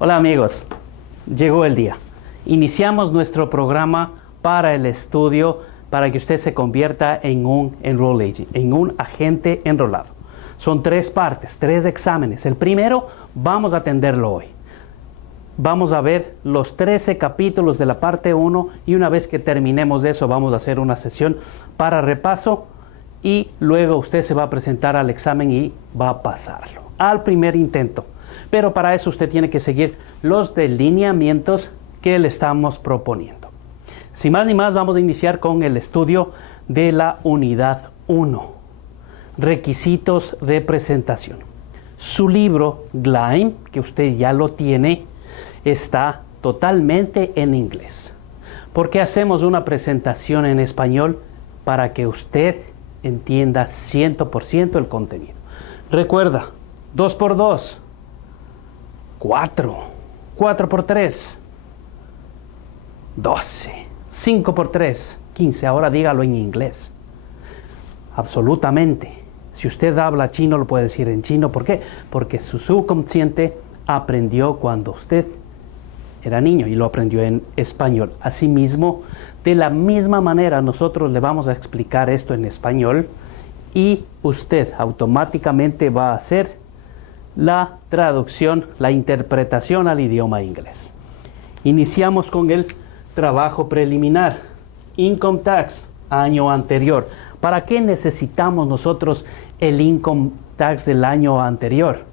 Hola amigos, llegó el día. Iniciamos nuestro programa para el estudio para que usted se convierta en un enroll agent, en un agente enrolado. Son 3 partes, 3 exámenes. El primero vamos a atenderlo hoy. Vamos a ver los 13 capítulos de la parte 1 y una vez que terminemos de eso vamos a hacer una sesión para repaso y luego usted se va a presentar al examen y va a pasarlo al primer intento. Pero para eso usted tiene que seguir los delineamientos que le estamos proponiendo. Sin más ni más, vamos a iniciar con el estudio de la unidad 1. Requisitos de presentación. Su libro, GLIME, que usted ya lo tiene, está totalmente en inglés. ¿Por qué hacemos una presentación en español? Para que usted entienda 100% el contenido. Recuerda, 2 por 2. 4, 4 por 3, 12, 5 por 3, 15. Ahora dígalo en inglés. Absolutamente. Si usted habla chino, lo puede decir en chino. ¿Por qué? Porque su subconsciente aprendió cuando usted era niño y lo aprendió en español. Asimismo, de la misma manera, nosotros le vamos a explicar esto en español y usted automáticamente va a hacer la traducción, la interpretación al idioma inglés. Iniciamos con el trabajo preliminar. Income tax, año anterior. ¿Para qué necesitamos nosotros el income tax del año anterior?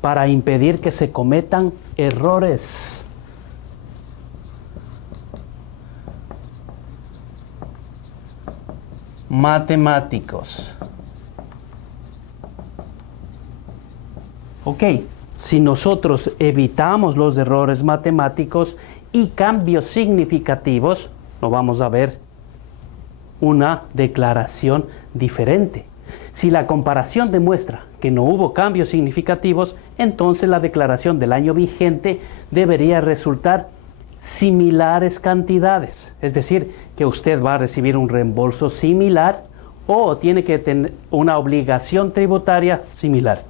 Para impedir que se cometan errores. Matemáticos. Ok, si nosotros evitamos los errores matemáticos y cambios significativos, nos vamos a ver una declaración diferente. Si la comparación demuestra que no hubo cambios significativos, entonces la declaración del año vigente debería resultar similares cantidades. Es decir, que usted va a recibir un reembolso similar o tiene que tener una obligación tributaria similar.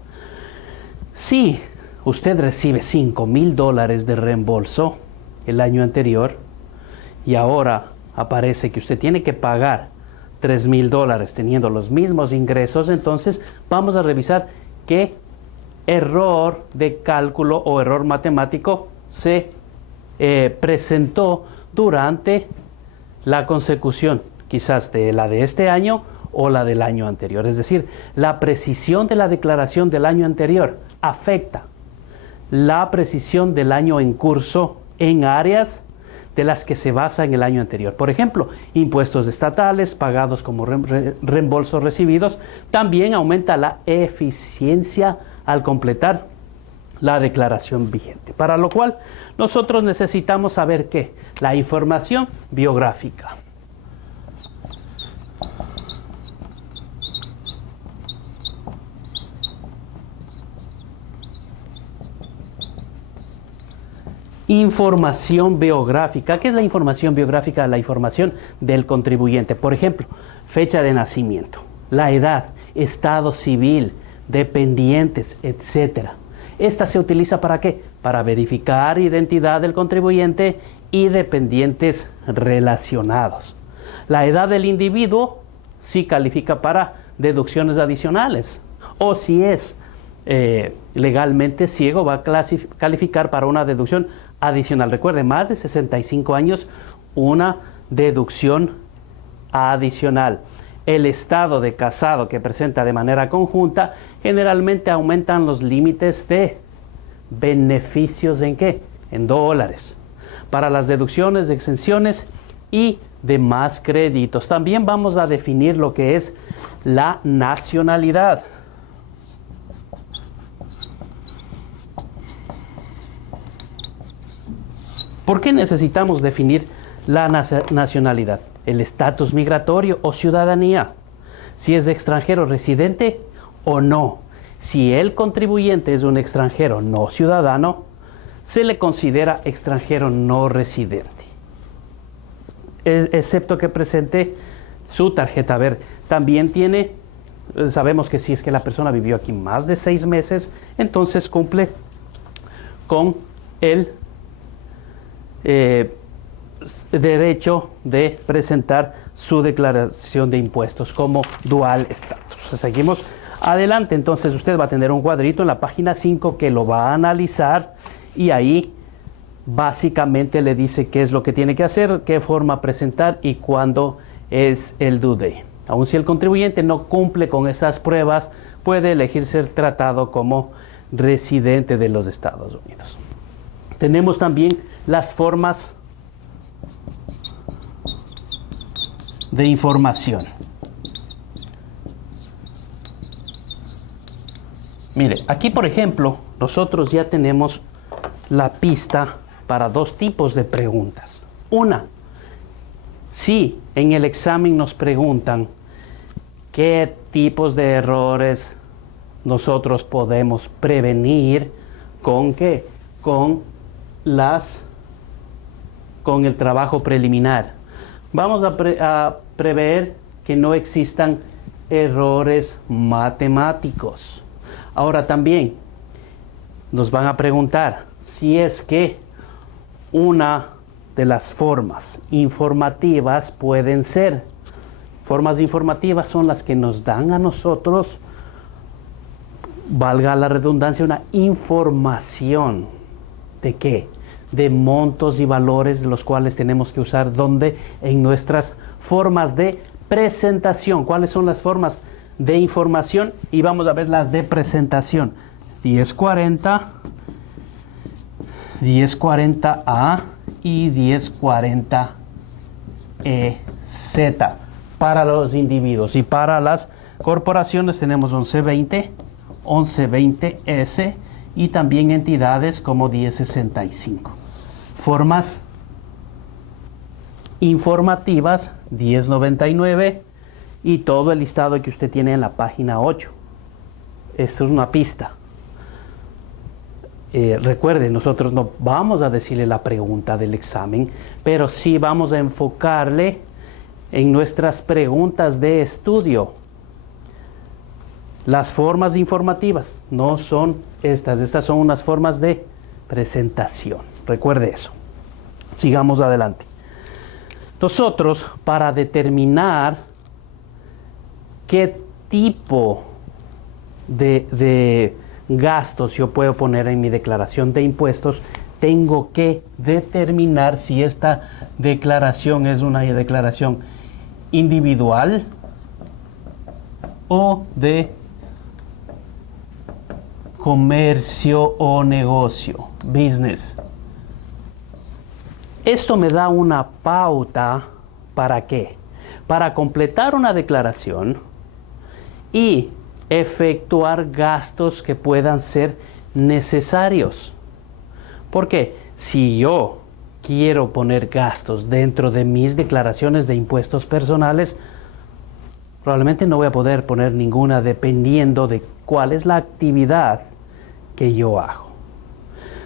Si usted recibe $5,000 de reembolso el año anterior y ahora aparece que usted tiene que pagar $3,000 teniendo los mismos ingresos, entonces vamos a revisar qué error de cálculo o error matemático se presentó durante la consecución, quizás de la de este año o la del año anterior. Es decir, la precisión de la declaración del año anterior afecta la precisión del año en curso en áreas de las que se basa en el año anterior. Por ejemplo, impuestos estatales pagados como reembolsos recibidos. También aumenta la eficiencia al completar la declaración vigente. Para lo cual, nosotros necesitamos saber ¿qué? La información biográfica. Información biográfica. ¿Qué es la información biográfica? La información del contribuyente. Por ejemplo, fecha de nacimiento, la edad, estado civil, dependientes, etc. Esta se utiliza ¿para qué? Para verificar identidad del contribuyente y dependientes relacionados. La edad del individuo sí califica para deducciones adicionales. O si es legalmente ciego, va a calificar para una deducción adicional. Recuerde, más de 65 años, una deducción adicional. El estado de casado que presenta de manera conjunta, generalmente aumentan los límites de beneficios ¿en qué? En dólares. Para las deducciones, exenciones y demás créditos. También vamos a definir lo que es la nacionalidad. ¿Por qué necesitamos definir la nacionalidad? El estatus migratorio o ciudadanía. Si es extranjero residente o no. Si el contribuyente es un extranjero no ciudadano, se le considera extranjero no residente. Excepto que presente su tarjeta verde. También tiene, sabemos que si es que la persona vivió aquí más de 6 meses, entonces cumple con el derecho de presentar su declaración de impuestos como dual estatus. Seguimos adelante. Entonces usted va a tener un cuadrito en la página 5 que lo va a analizar y ahí básicamente le dice qué es lo que tiene que hacer, qué forma presentar y cuándo es el due date. Aun si el contribuyente no cumple con esas pruebas, puede elegir ser tratado como residente de los Estados Unidos. Tenemos también las formas de información. Mire, aquí por ejemplo, nosotros ya tenemos la pista para dos tipos de preguntas. Una, si en el examen nos preguntan qué tipos de errores nosotros podemos prevenir, ¿con qué? Con el trabajo preliminar. Vamos a prever que no existan errores matemáticos. Ahora también nos van a preguntar si es que una de las formas informativas pueden ser. Formas informativas son las que nos dan a nosotros, valga la redundancia, una información. ¿De qué? De montos y valores los cuales tenemos que usar donde en nuestras formas de presentación. ¿Cuáles son las formas de información? Y vamos a ver las de presentación. 1040, 1040A y 1040EZ para los individuos. Y para las corporaciones tenemos 1120, 1120S y también entidades como 1065. Formas informativas 1099 y todo el listado que usted tiene en la página 8. Esto es una pista. Recuerde, nosotros no vamos a decirle la pregunta del examen, pero sí vamos a enfocarle en nuestras preguntas de estudio. Las formas informativas no son estas son unas formas de presentación. Recuerde eso. Sigamos adelante. Nosotros, para determinar qué tipo de gastos yo puedo poner en mi declaración de impuestos, tengo que determinar si esta declaración es una declaración individual o de comercio o negocio, business. Esto me da una pauta. ¿Para qué? Para completar una declaración y efectuar gastos que puedan ser necesarios. Porque si yo quiero poner gastos dentro de mis declaraciones de impuestos personales, probablemente no voy a poder poner ninguna dependiendo de cuál es la actividad que yo hago.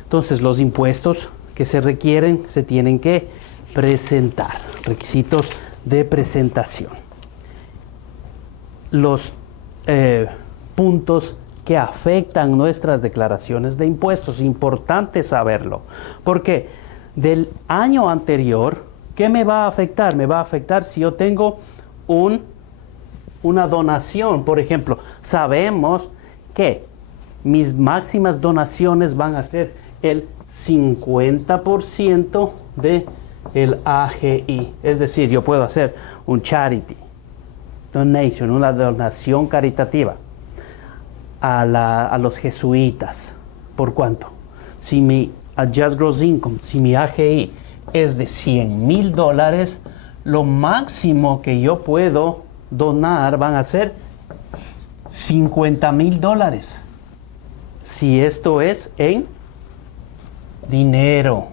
Entonces, los impuestos que se requieren se tienen que presentar. Requisitos de presentación. Los puntos que afectan nuestras declaraciones de impuestos. Importante saberlo. Porque del año anterior, ¿qué me va a afectar? Me va a afectar si yo tengo una donación. Por ejemplo, sabemos que mis máximas donaciones van a ser el 50% de el AGI. Es decir, yo puedo hacer un charity donation, una donación caritativa a los jesuitas. ¿Por cuánto? Si mi Adjusted Gross Income, si mi AGI es de $100,000, lo máximo que yo puedo donar van a ser $50,000. Si esto es en dinero.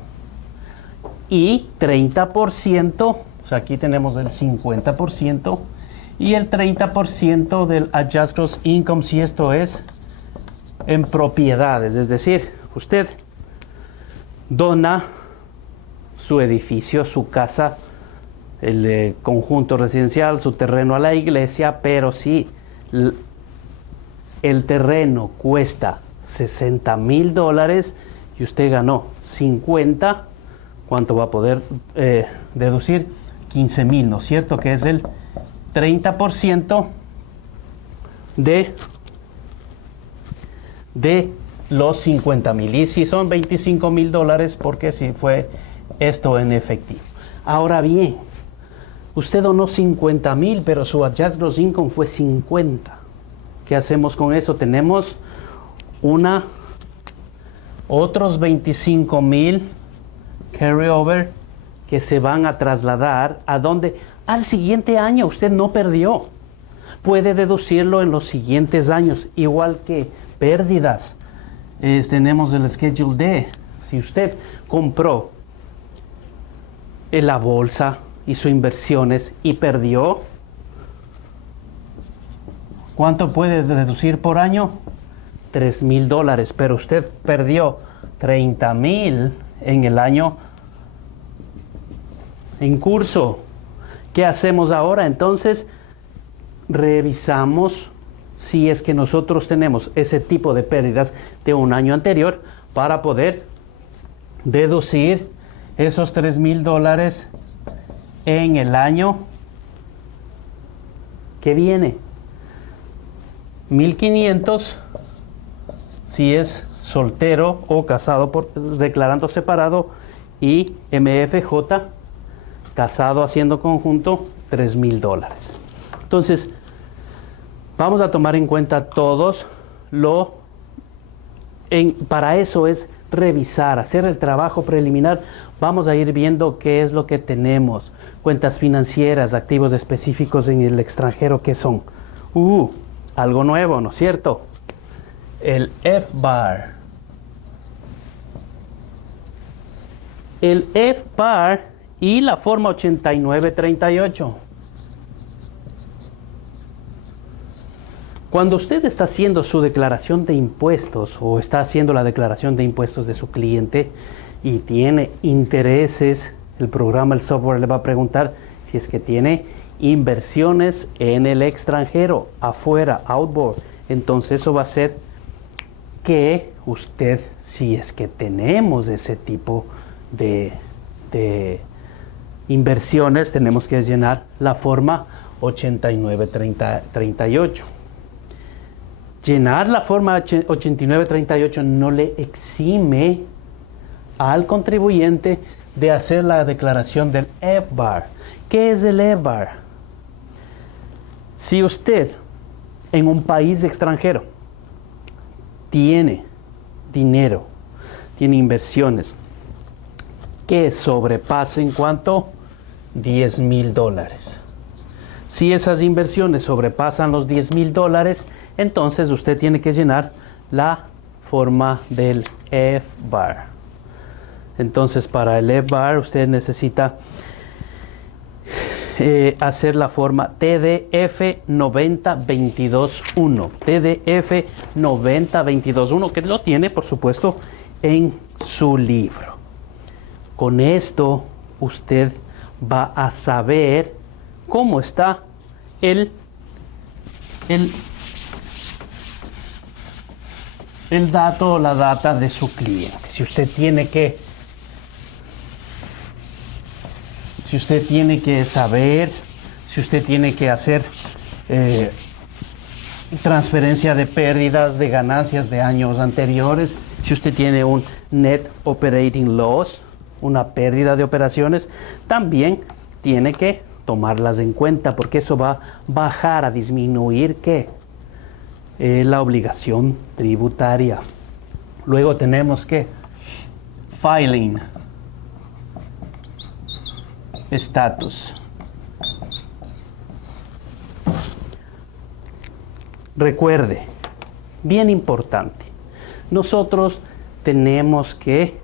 Y 30%, o sea, aquí tenemos el 50% y el 30% del Adjusted Gross Income si esto es en propiedades. Es decir, usted dona su edificio, su casa, el conjunto residencial, su terreno a la iglesia, pero si el terreno cuesta $60,000, y usted ganó 50, ¿cuánto va a poder deducir? 15,000, ¿no es cierto? Que es el 30% de los 50,000. Y si son $25,000, porque si fue esto en efectivo. Ahora bien, usted donó 50,000, pero su adjusted gross income fue 50. ¿Qué hacemos con eso? Tenemos otros 25,000 carryover que se van a trasladar ¿a dónde? Al siguiente año. Usted no perdió. Puede deducirlo en los siguientes años, igual que pérdidas. Tenemos el Schedule D. Si usted compró en la bolsa, hizo inversiones y perdió, ¿cuánto puede deducir por año? $3,000, pero usted perdió 30,000 en el año en curso. ¿Qué hacemos ahora? Entonces, revisamos si es que nosotros tenemos ese tipo de pérdidas de un año anterior para poder deducir esos $3,000 en el año que viene. 1,500 si es soltero o casado declarando separado, y MFJ casado haciendo conjunto, $3,000. Entonces, vamos a tomar en cuenta todos para eso es revisar, hacer el trabajo preliminar. Vamos a ir viendo qué es lo que tenemos. Cuentas financieras, activos específicos en el extranjero, ¿qué son? Algo nuevo, ¿no es cierto? El FBAR. El FBAR y la forma 8938. Cuando usted está haciendo su declaración de impuestos o está haciendo la declaración de impuestos de su cliente y tiene intereses, el programa, el software le va a preguntar si es que tiene inversiones en el extranjero, afuera, outboard. Entonces eso va a hacer que usted, si es que tenemos ese tipo de inversiones, tenemos que llenar la forma 8938. Llenar la forma 8938 no le exime al contribuyente de hacer la declaración del FBAR. ¿Qué es el FBAR? Si usted en un país extranjero tiene dinero, tiene inversiones que sobrepasen ¿cuánto? $10,000. Si esas inversiones sobrepasan los $10,000, entonces usted tiene que llenar la forma del FBAR. Entonces, para el FBAR usted necesita hacer la forma TDF 90221. TDF 90221, que lo tiene, por supuesto, en su libro. Con esto usted va a saber cómo está el dato o la data de su cliente. Si usted tiene que saber, si usted tiene que hacer transferencia de pérdidas, de ganancias de años anteriores, si usted tiene un net operating loss, una pérdida de operaciones, también tiene que tomarlas en cuenta, porque eso va a bajar, a disminuir ¿qué? La obligación tributaria. Luego tenemos que filing status. Recuerde, bien importante, nosotros tenemos que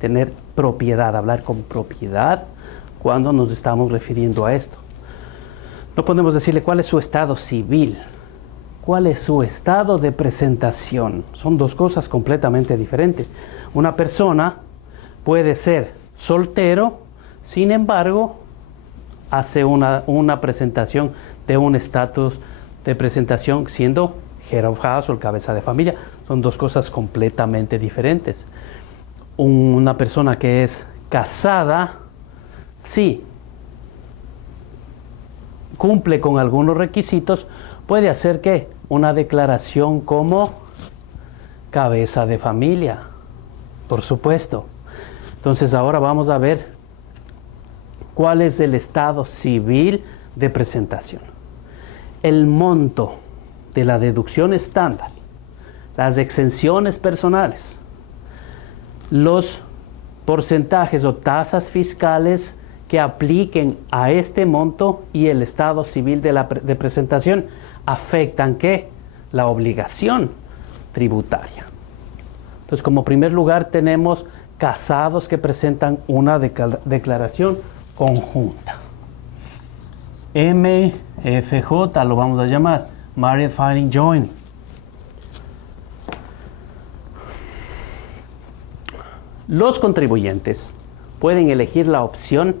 tener propiedad, hablar con propiedad cuando nos estamos refiriendo a esto. No podemos decirle cuál es su estado civil, cuál es su estado de presentación. Son dos cosas completamente diferentes. Una persona puede ser soltero, sin embargo, hace una presentación de un estatus de presentación siendo head of house o el cabeza de familia. Son dos cosas completamente diferentes. una persona que es casada, sí, cumple con algunos requisitos, puede hacer ¿qué? Una declaración como cabeza de familia, por supuesto. Entonces ahora vamos a ver cuál es el estado civil de presentación. El monto de la deducción estándar, las exenciones personales, los porcentajes o tasas fiscales que apliquen a este monto y el estado civil de presentación afectan ¿qué? La obligación tributaria. Entonces, como primer lugar tenemos casados que presentan una declaración conjunta. MFJ lo vamos a llamar, Married Filing Joint. Los contribuyentes pueden elegir la opción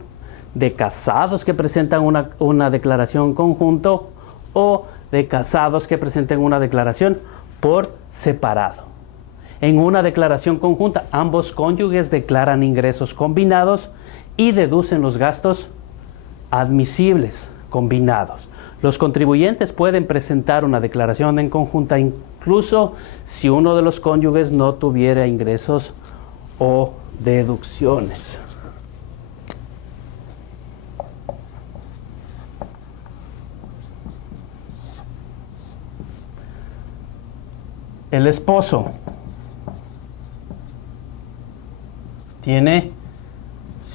de casados que presentan una declaración conjunto o de casados que presenten una declaración por separado. En una declaración conjunta, ambos cónyuges declaran ingresos combinados y deducen los gastos admisibles combinados. Los contribuyentes pueden presentar una declaración en conjunta incluso si uno de los cónyuges no tuviera ingresos o deducciones. El esposo tiene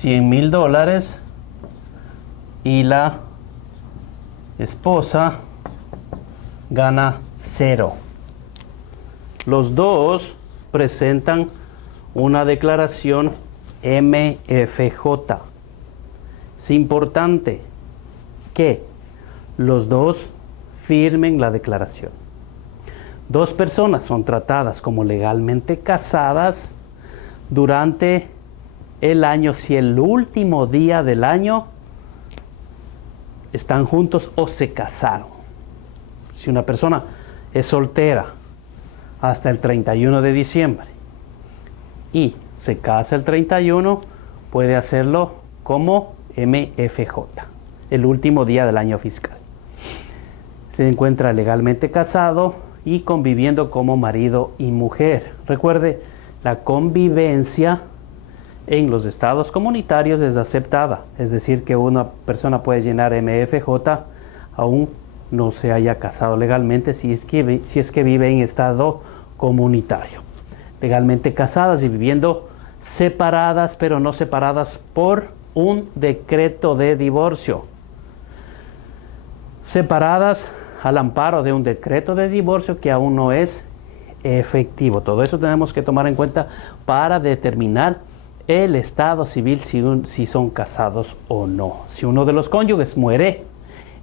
$100,000 y la esposa gana 0. Los dos presentan una declaración MFJ. Es importante que los dos firmen la declaración. Dos personas son tratadas como legalmente casadas durante el año si el último día del año están juntos o se casaron. Si una persona es soltera hasta el 31 de diciembre y se casa el 31, puede hacerlo como MFJ, el último día del año fiscal. Se encuentra legalmente casado y conviviendo como marido y mujer. Recuerde, la convivencia en los estados comunitarios es aceptada, es decir, que una persona puede llenar MFJ aún no se haya casado legalmente si es que vive en estado comunitario. Legalmente casadas y viviendo separadas, pero no separadas por un decreto de divorcio. Separadas al amparo de un decreto de divorcio que aún no es efectivo. Todo eso tenemos que tomar en cuenta para determinar el estado civil si son casados o no. Si uno de los cónyuges muere,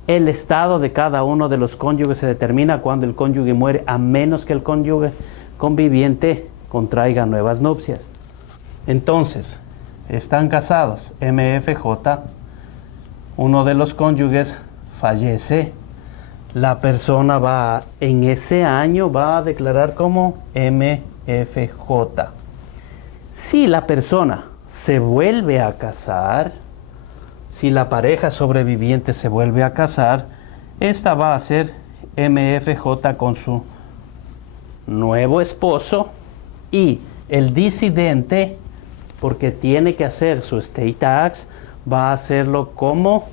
el estado de cada uno de los cónyuges se determina cuando el cónyuge muere, a menos que el cónyuge conviviente contraiga nuevas nupcias. Entonces, están casados, MFJ, uno de los cónyuges fallece, la persona en ese año va a declarar como MFJ. Si la persona se vuelve a casar, si la pareja sobreviviente se vuelve a casar, esta va a ser MFJ con su nuevo esposo y el disidente, porque tiene que hacer su estate tax, va a hacerlo como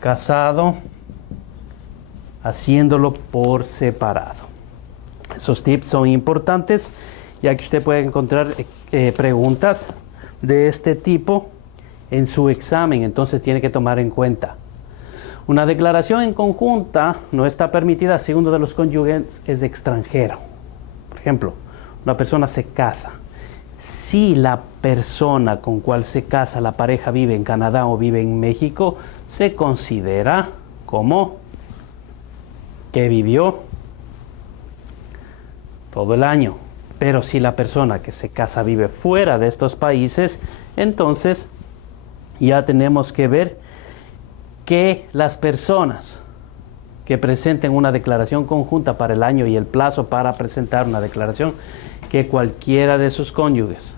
casado, haciéndolo por separado. Esos tips son importantes, ya que usted puede encontrar preguntas de este tipo en su examen, entonces tiene que tomar en cuenta. Una declaración en conjunta no está permitida si uno de los cónyuges es extranjero. Por ejemplo, una persona se casa. Si la persona con cual se casa, la pareja vive en Canadá o vive en México, se considera como que vivió todo el año. Pero si la persona que se casa vive fuera de estos países, entonces ya tenemos que ver que las personas que presenten una declaración conjunta para el año y el plazo para presentar una declaración, que cualquiera de sus cónyuges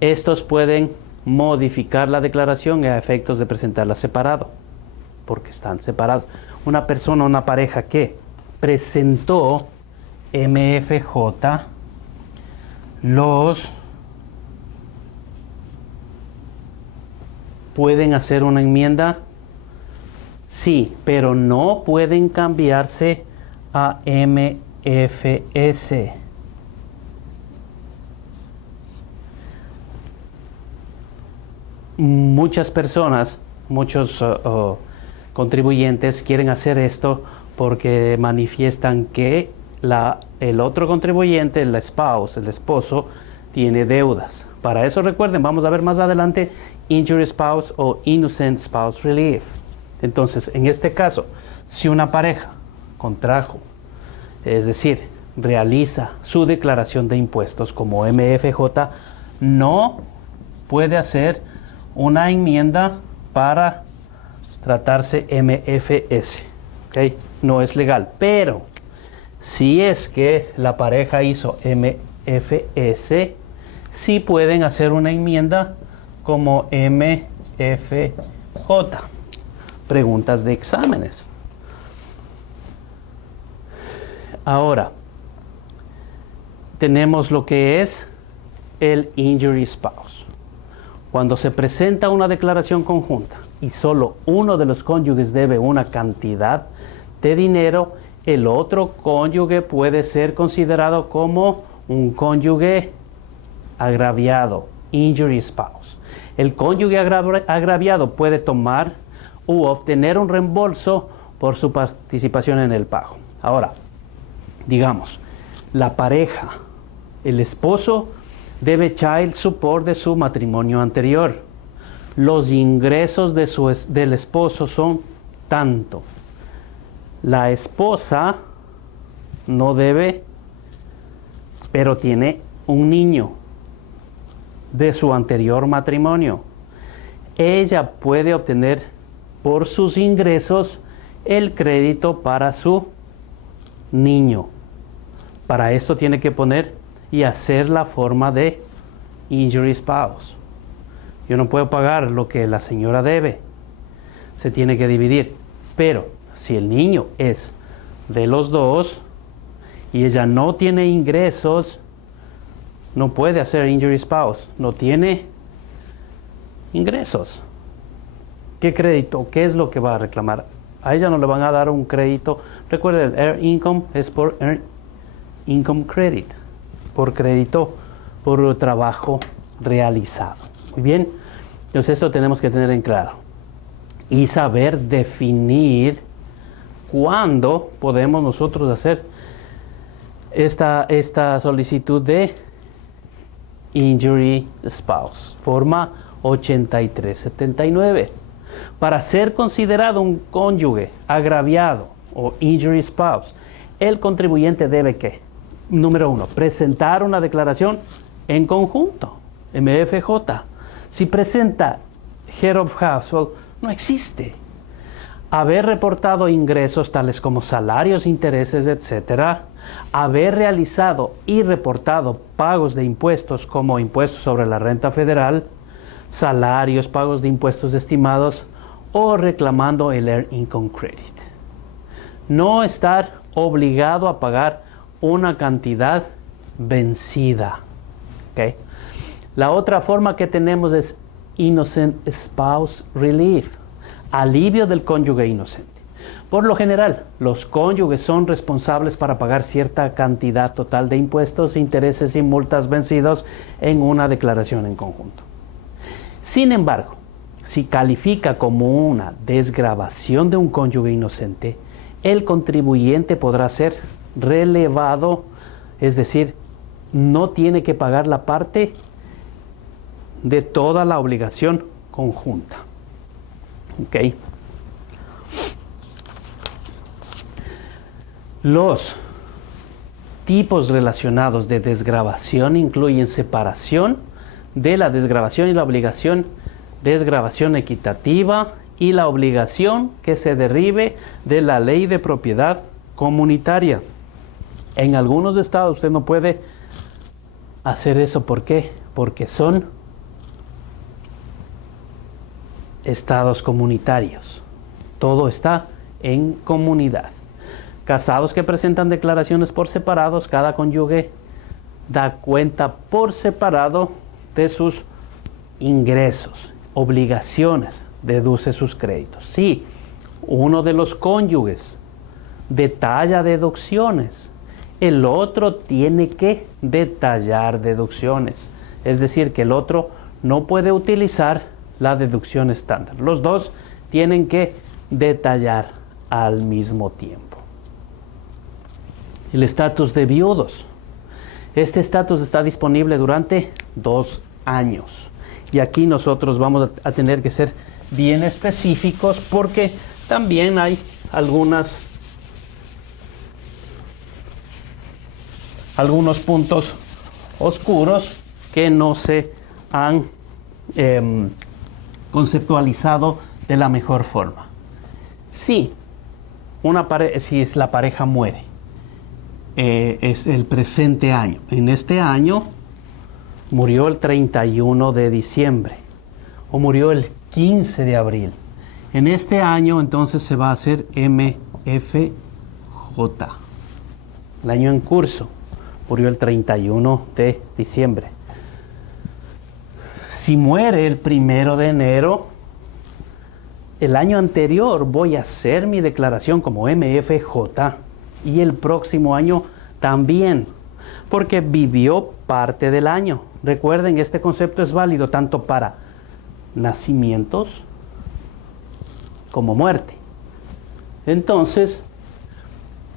estos pueden modificar la declaración a efectos de presentarla separado, porque están separados. Una persona, una pareja que presentó MFJ, los pueden hacer una enmienda, sí, pero no pueden cambiarse a MFS. Muchas personas, muchos contribuyentes quieren hacer esto porque manifiestan que el otro contribuyente, el spouse, el esposo, tiene deudas. Para eso recuerden, vamos a ver más adelante Injured Spouse o Innocent Spouse Relief. Entonces, en este caso, si una pareja contrajo, es decir, realiza su declaración de impuestos como MFJ, no puede hacer una enmienda para tratarse MFS. ¿Okay? No es legal, pero si es que la pareja hizo MFS, sí pueden hacer una enmienda como MFJ. Preguntas de exámenes. Ahora, tenemos lo que es el injury spouse. Cuando se presenta una declaración conjunta y solo uno de los cónyuges debe una cantidad de dinero, el otro cónyuge puede ser considerado como un cónyuge agraviado, injury spouse. El cónyuge agraviado puede tomar u obtener un reembolso por su participación en el pago. Ahora, digamos, la pareja, el esposo debe child support de su matrimonio anterior. Los ingresos del esposo son tanto. La esposa no debe, pero tiene un niño de su anterior matrimonio. Ella puede obtener por sus ingresos el crédito para su niño. Para esto tiene que poner y hacer la forma de injury spouse. Yo no puedo pagar lo que la señora debe. Se tiene que dividir. Pero si el niño es de los dos y ella no tiene ingresos, no puede hacer injury spouse. No tiene ingresos. ¿Qué crédito? ¿Qué es lo que va a reclamar? A ella no le van a dar un crédito. Recuerden, el Earned Income es por Earned Income Credit, por crédito, por trabajo realizado. Muy bien, entonces esto tenemos que tener en claro y saber definir cuándo podemos nosotros hacer esta solicitud de Injury Spouse, forma 8379. Para ser considerado un cónyuge agraviado o Injury Spouse, el contribuyente debe ¿qué? Número 1, presentar una declaración en conjunto, MFJ. Si presenta Head of Household, no existe. Haber reportado ingresos tales como salarios, intereses, etc. Haber realizado y reportado pagos de impuestos como impuestos sobre la renta federal, salarios, pagos de impuestos estimados o reclamando el Earned Income Credit. No estar obligado a pagar una cantidad vencida. ¿Okay? La otra forma que tenemos es Innocent Spouse Relief, alivio del cónyuge inocente. Por lo general, los cónyuges son responsables para pagar cierta cantidad total de impuestos, intereses y multas vencidos en una declaración en conjunto. Sin embargo, si califica como una desgravación de un cónyuge inocente, el contribuyente podrá ser relevado, es decir, no tiene que pagar la parte de toda la obligación conjunta. ¿Ok? Los tipos relacionados de desgravación incluyen separación de la desgravación y la obligación, desgravación equitativa y la obligación que se derive de la ley de propiedad comunitaria. En algunos estados usted no puede hacer eso. ¿Por qué? Porque son estados comunitarios. Todo está en comunidad. Casados que presentan declaraciones por separados, cada cónyuge da cuenta por separado de sus ingresos, obligaciones, deduce sus créditos. Si uno de los cónyuges detalla deducciones, el otro tiene que detallar deducciones. Es decir, que el otro no puede utilizar la deducción estándar. Los dos tienen que detallar al mismo tiempo. El estatus de viudos. Este estatus está disponible durante 2 años. Y aquí nosotros vamos a tener que ser bien específicos porque también hay algunos puntos oscuros que no se han conceptualizado de la mejor forma. Si la pareja muere, es el presente año. En este año murió el 31 de diciembre o murió el 15 de abril. En este año entonces se va a hacer MFJ. El año en curso murió el 31 de diciembre. Si muere el 1 de enero, el año anterior voy a hacer mi declaración como MFJ y el próximo año también, porque vivió parte del año. Recuerden, este concepto es válido tanto para nacimientos como muerte. Entonces,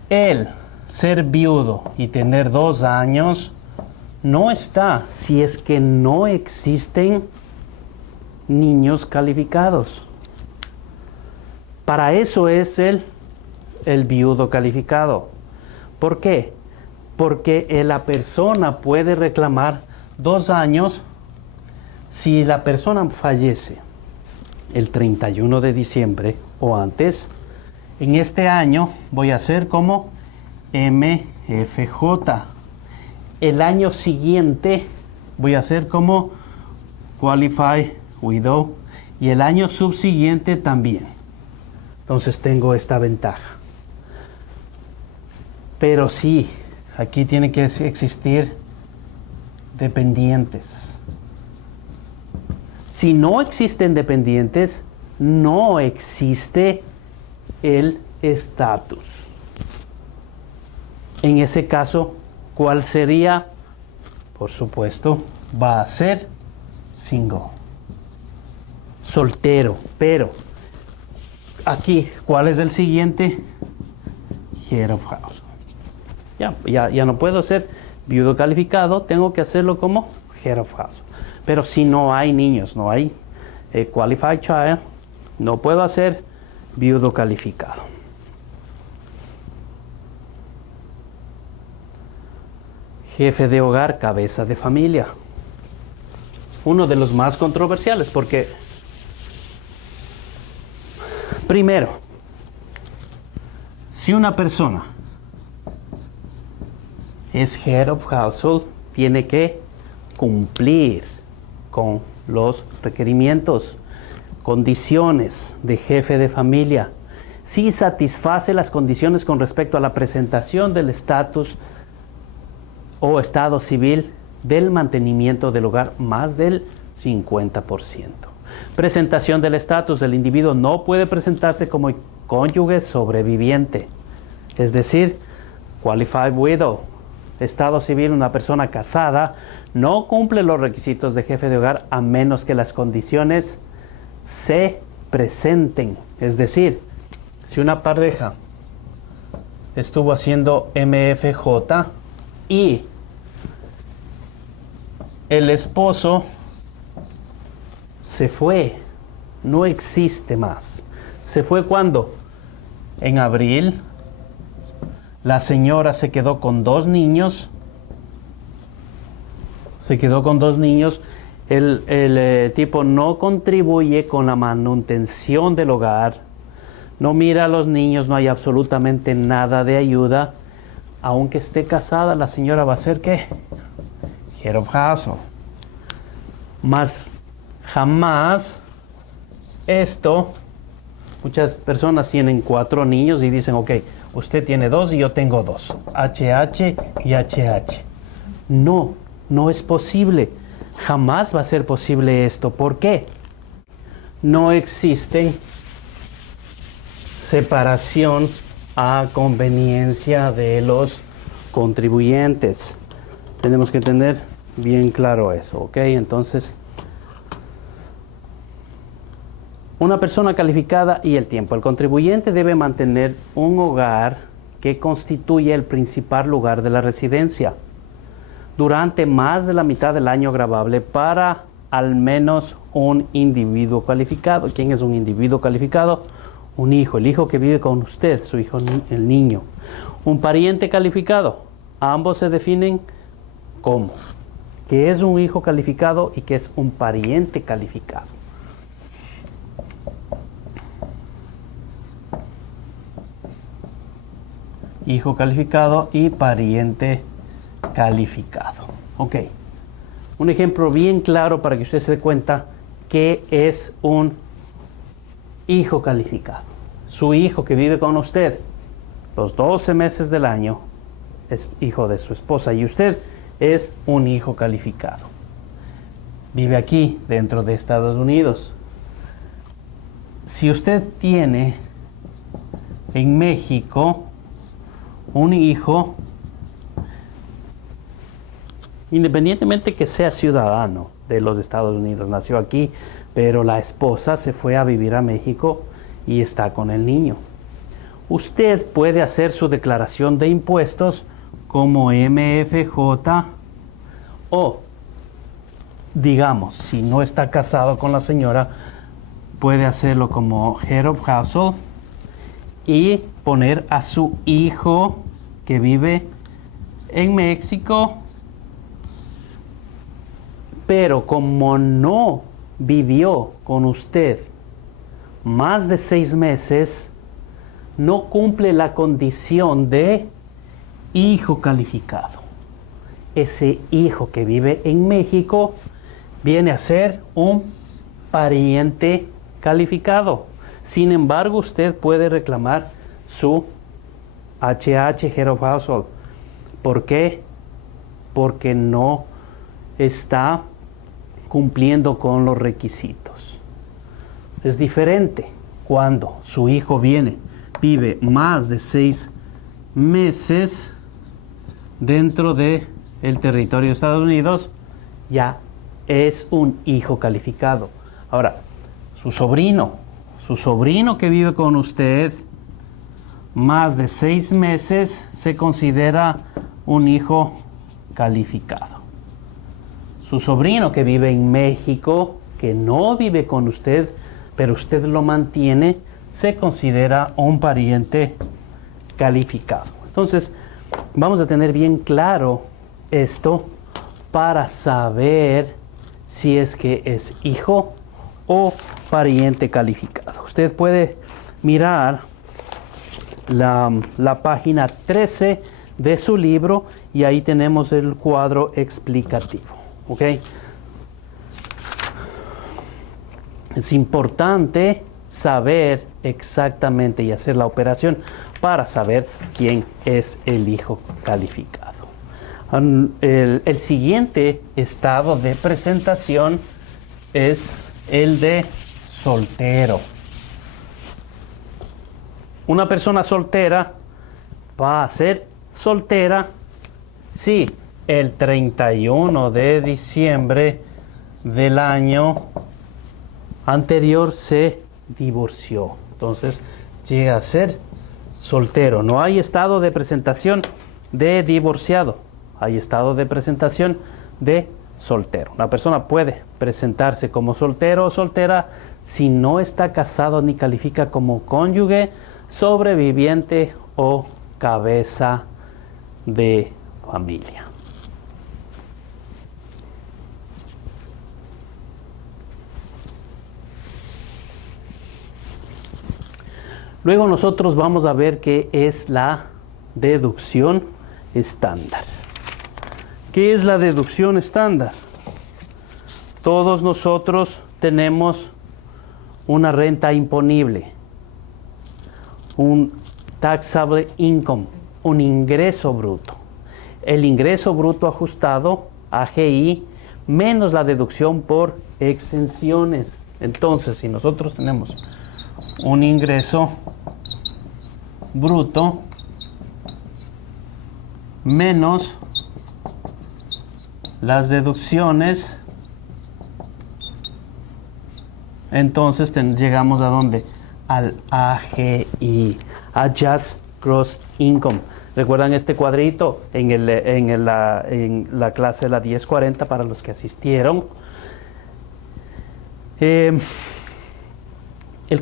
el ser viudo y tener 2 años no está si es que no existen niños calificados. Para eso es el viudo calificado. ¿Por qué? Porque la persona puede reclamar 2 años si la persona fallece el 31 de diciembre o antes. En este año voy a hacer como MFJ. El año siguiente voy a hacer como Qualified Widow y el año subsiguiente también. Entonces tengo esta ventaja. Pero sí, aquí tiene que existir dependientes. Si no existen dependientes, no existe el estatus. En ese caso, ¿cuál sería? Por supuesto, va a ser single. Soltero. Pero aquí, ¿cuál es el siguiente? Head of house. Ya no puedo ser viudo calificado, tengo que hacerlo como head of house. Pero si no hay niños, no hay qualified child, no puedo hacer viudo calificado. Jefe de hogar, cabeza de familia. Uno de los más controversiales porque, primero, si una persona es head of household, tiene que cumplir con los requerimientos, condiciones de jefe de familia. Si satisface las condiciones con respecto a la presentación del estatus o estado civil del mantenimiento del hogar, más del 50%. Presentación del estatus del individuo no puede presentarse como cónyuge sobreviviente, es decir, qualified widow. Estado civil, una persona casada no cumple los requisitos de jefe de hogar a menos que las condiciones se presenten. Es decir, si una pareja estuvo haciendo MFJ y el esposo se fue, no existe más. ¿Se fue cuándo? En abril. La señora se quedó con 2 niños. El tipo no contribuye con la manutención del hogar. No mira a los niños, no hay absolutamente nada de ayuda. Aunque esté casada, la señora va a ser ¿qué? Head of household. Más jamás esto, muchas personas tienen 4 niños y dicen, ok, usted tiene 2 y yo tengo 2. HH y HH. No, no es posible. Jamás va a ser posible esto. ¿Por qué? No existe separación a conveniencia de los contribuyentes. Tenemos que tener bien claro eso, ¿ok? Entonces, una persona calificada y el tiempo. El contribuyente debe mantener un hogar que constituye el principal lugar de la residencia durante más de la mitad del año gravable para al menos un individuo calificado. ¿Quién es un individuo calificado? Un hijo, el hijo que vive con usted, su hijo, el niño. Un pariente calificado. Ambos se definen como qué es un hijo calificado y qué es un pariente calificado. Hijo calificado y pariente calificado. Ok. Un ejemplo bien claro para que usted se dé cuenta qué es un hijo calificado. Su hijo que vive con usted los 12 meses del año es hijo de su esposa y usted es un hijo calificado. Vive aquí dentro de Estados Unidos. Si usted tiene en México un hijo, independientemente que sea ciudadano de los Estados Unidos, nació aquí, pero la esposa se fue a vivir a México y está con el niño. Usted puede hacer su declaración de impuestos como MFJ o, digamos, si no está casado con la señora, puede hacerlo como Head of Household y poner a su hijo que vive en México, pero como no vivió con usted más de 6 meses, no cumple la condición de hijo calificado. Ese hijo que vive en México viene a ser un pariente calificado. Sin embargo, usted puede reclamar su HH, Head of Household. ¿Por qué? Porque no está cumpliendo con los requisitos. Es diferente cuando su hijo vive más de 6 meses dentro del territorio de Estados Unidos, ya es un hijo calificado. Ahora, su sobrino que vive con usted más de 6 meses se considera un hijo calificado. Su sobrino que vive en México, que no vive con usted, pero usted lo mantiene, se considera un pariente calificado. Entonces, vamos a tener bien claro esto para saber si es que es hijo o pariente calificado. Usted puede mirar la página 13 de su libro y ahí tenemos el cuadro explicativo. ¿Ok? Es importante saber exactamente y hacer la operación para saber quién es el hijo calificado. El siguiente estado de presentación es el de soltero. Una persona soltera va a ser soltera si el 31 de diciembre del año anterior se divorció. Entonces llega a ser soltero. No hay estado de presentación de divorciado. Hay estado de presentación de soltero. Una persona puede presentarse como soltero o soltera si no está casado ni califica como cónyuge, sobreviviente o cabeza de familia. Luego nosotros vamos a ver qué es la deducción estándar. ¿Qué es la deducción estándar? Todos nosotros tenemos una renta imponible, un taxable income, un ingreso bruto. El ingreso bruto ajustado, AGI, menos la deducción por exenciones. Entonces, si nosotros tenemos un ingreso bruto menos las deducciones, entonces llegamos a ¿dónde? Al AGI, Adjusted Gross Income. ¿Recuerdan este cuadrito en la clase de la 1040 para los que asistieron? El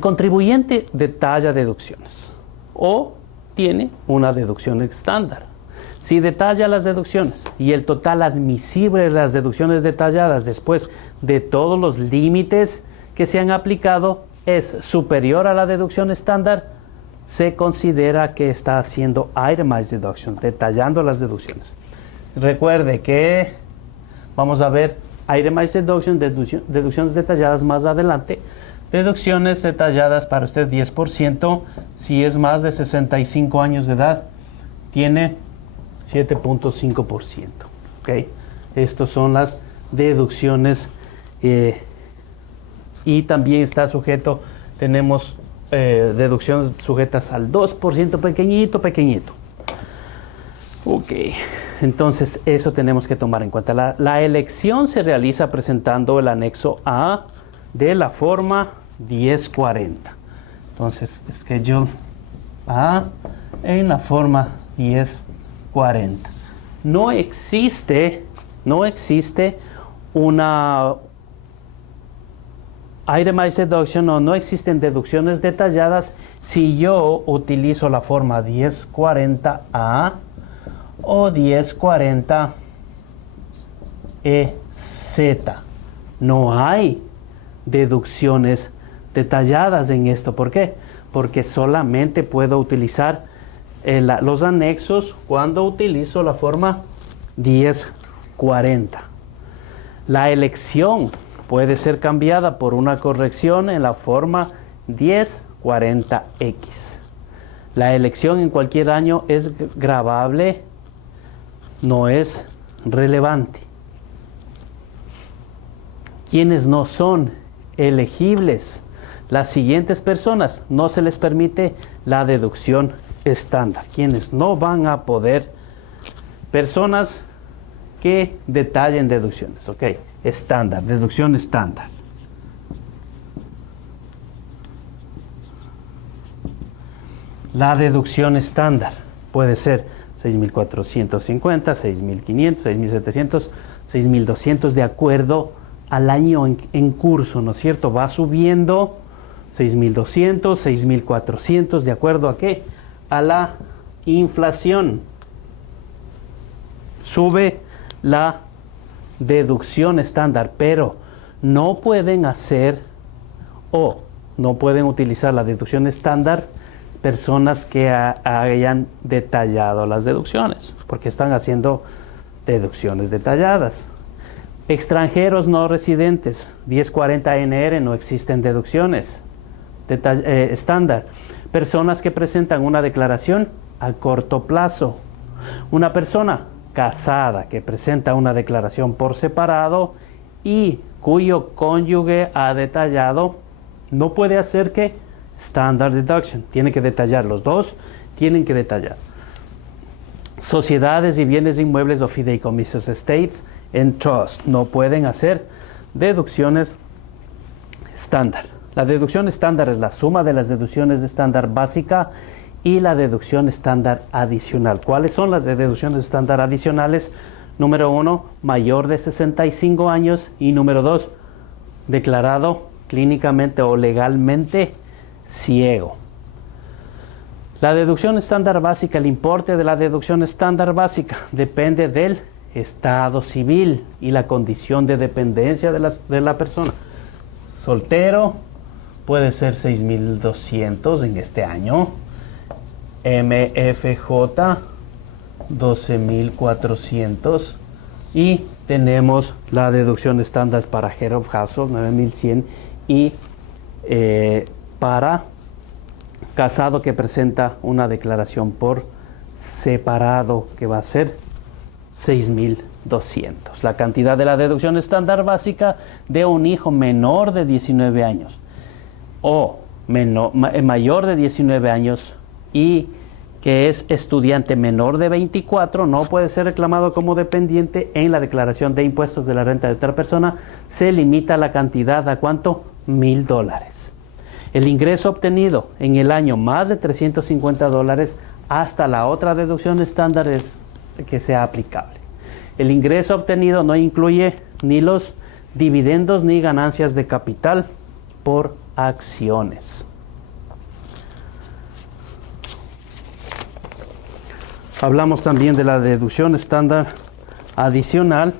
contribuyente detalla deducciones o tiene una deducción estándar. Si detalla las deducciones y el total admisible de las deducciones detalladas después de todos los límites que se han aplicado es superior a la deducción estándar, se considera que está haciendo itemized deduction, detallando las deducciones. Recuerde que vamos a ver itemized deduction, deducciones detalladas más adelante. Deducciones detalladas para usted 10%, si es más de 65 años de edad, tiene 7.5%. ¿Okay? Estas son las deducciones y también está sujeto, tenemos deducciones sujetas al 2%, pequeñito. Ok, entonces eso tenemos que tomar en cuenta. La elección se realiza presentando el anexo A de la forma 1040. Entonces, schedule A en la forma 1040. No existe una itemized deduction o no existen deducciones detalladas si yo utilizo la forma 1040A o 1040EZ. No hay deducciones detalladas en esto. ¿Por qué? Porque solamente puedo utilizar los anexos cuando utilizo la forma 1040. La elección puede ser cambiada por una corrección en la forma 1040X. La elección en cualquier año es gravable, no es relevante. Quienes no son elegibles, las siguientes personas no se les permite la deducción estándar. Quienes no van a poder, personas que detallen deducciones, ok, estándar, deducción estándar. La deducción estándar puede ser 6.450, 6.500, 6.700, 6.200 de acuerdo al año en curso, ¿no es cierto? Va subiendo 6.200, 6.400, ¿de acuerdo a qué? A la inflación. Sube la deducción estándar, pero no pueden hacer o no pueden utilizar la deducción estándar personas que hayan detallado las deducciones, porque están haciendo deducciones detalladas. Extranjeros no residentes, 1040 NR, no existen deducciones estándar. Personas que presentan una declaración a corto plazo. Una persona casada que presenta una declaración por separado y cuyo cónyuge ha detallado, no puede hacer que standard deduction, tiene que detallar, los dos tienen que detallar. Sociedades y bienes inmuebles o fideicomisos, estates and trust, no pueden hacer deducciones estándar. La deducción estándar es la suma de las deducciones estándar básica y la deducción estándar adicional. ¿Cuáles son las deducciones estándar adicionales? Número 1, mayor de 65 años, y número 2, declarado clínicamente o legalmente ciego. La deducción estándar básica, el importe de la deducción estándar básica depende del estado civil y la condición de dependencia de la persona. Soltero puede ser 6.200 en este año. MFJ 12.400 y tenemos la deducción estándar para Head of Household 9.100 y para casado que presenta una declaración por separado, que va a ser 6,200. La cantidad de la deducción estándar básica de un hijo menor de 19 años o mayor de 19 años y que es estudiante menor de 24 no puede ser reclamado como dependiente en la declaración de impuestos de la renta de otra persona. Se limita la cantidad a ¿cuánto? $1,000. El ingreso obtenido en el año más de $350 hasta la otra deducción estándar es que sea aplicable. El ingreso obtenido no incluye ni los dividendos ni ganancias de capital por acciones. Hablamos también de la deducción estándar adicional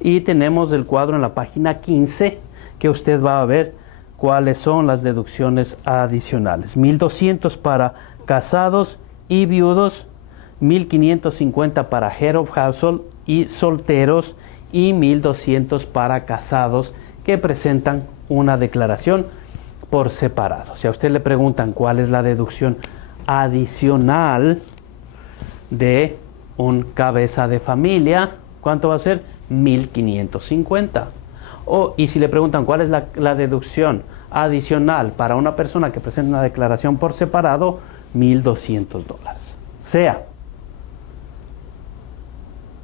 y tenemos el cuadro en la página 15 que usted va a ver cuáles son las deducciones adicionales. 1,200 para casados y viudos, 1,550 para head of household y solteros y 1,200 para casados que presentan una declaración por separado. Si a usted le preguntan cuál es la deducción adicional de un cabeza de familia, ¿cuánto va a ser? 1,550. Y si le preguntan cuál es la deducción adicional para una persona que presenta una declaración por separado, $1,200. Sea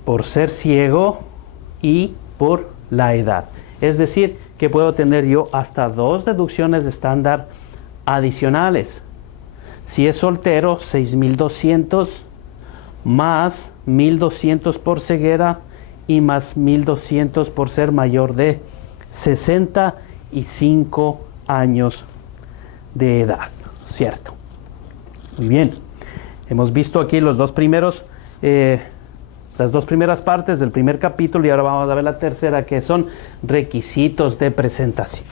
por ser ciego y por la edad. Es decir, que puedo tener yo hasta 2 deducciones estándar adicionales. Si es soltero, 6,200 más 1,200 por ceguera y más 1,200 por ser mayor de 65 años de edad, ¿cierto? Muy bien, hemos visto aquí las dos primeras partes del primer capítulo y ahora vamos a ver la tercera, que son requisitos de presentación.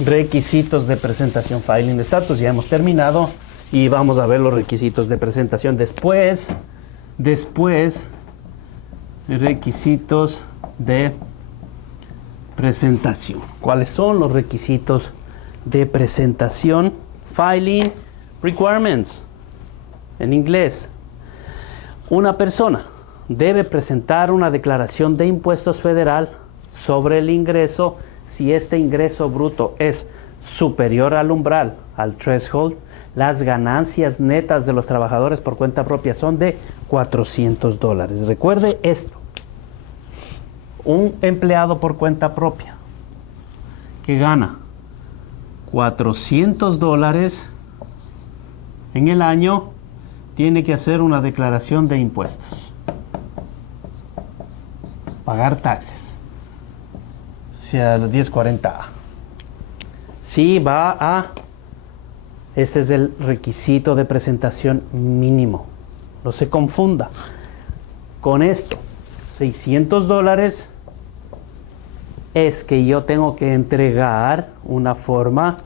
Requisitos de presentación, filing status, ya hemos terminado y vamos a ver los requisitos de presentación después requisitos de presentación. ¿Cuáles son los requisitos de presentación? Filing requirements en inglés. Una persona debe presentar una declaración de impuestos federal sobre el ingreso si este ingreso bruto es superior al umbral, al threshold. Las ganancias netas de los trabajadores por cuenta propia son de $400. Recuerde esto. Un empleado por cuenta propia que gana $400 en el año tiene que hacer una declaración de impuestos, pagar taxes, sea el 1040A. Si va a, este es el requisito de presentación mínimo, no se confunda con esto. $600 es que yo tengo que entregar una forma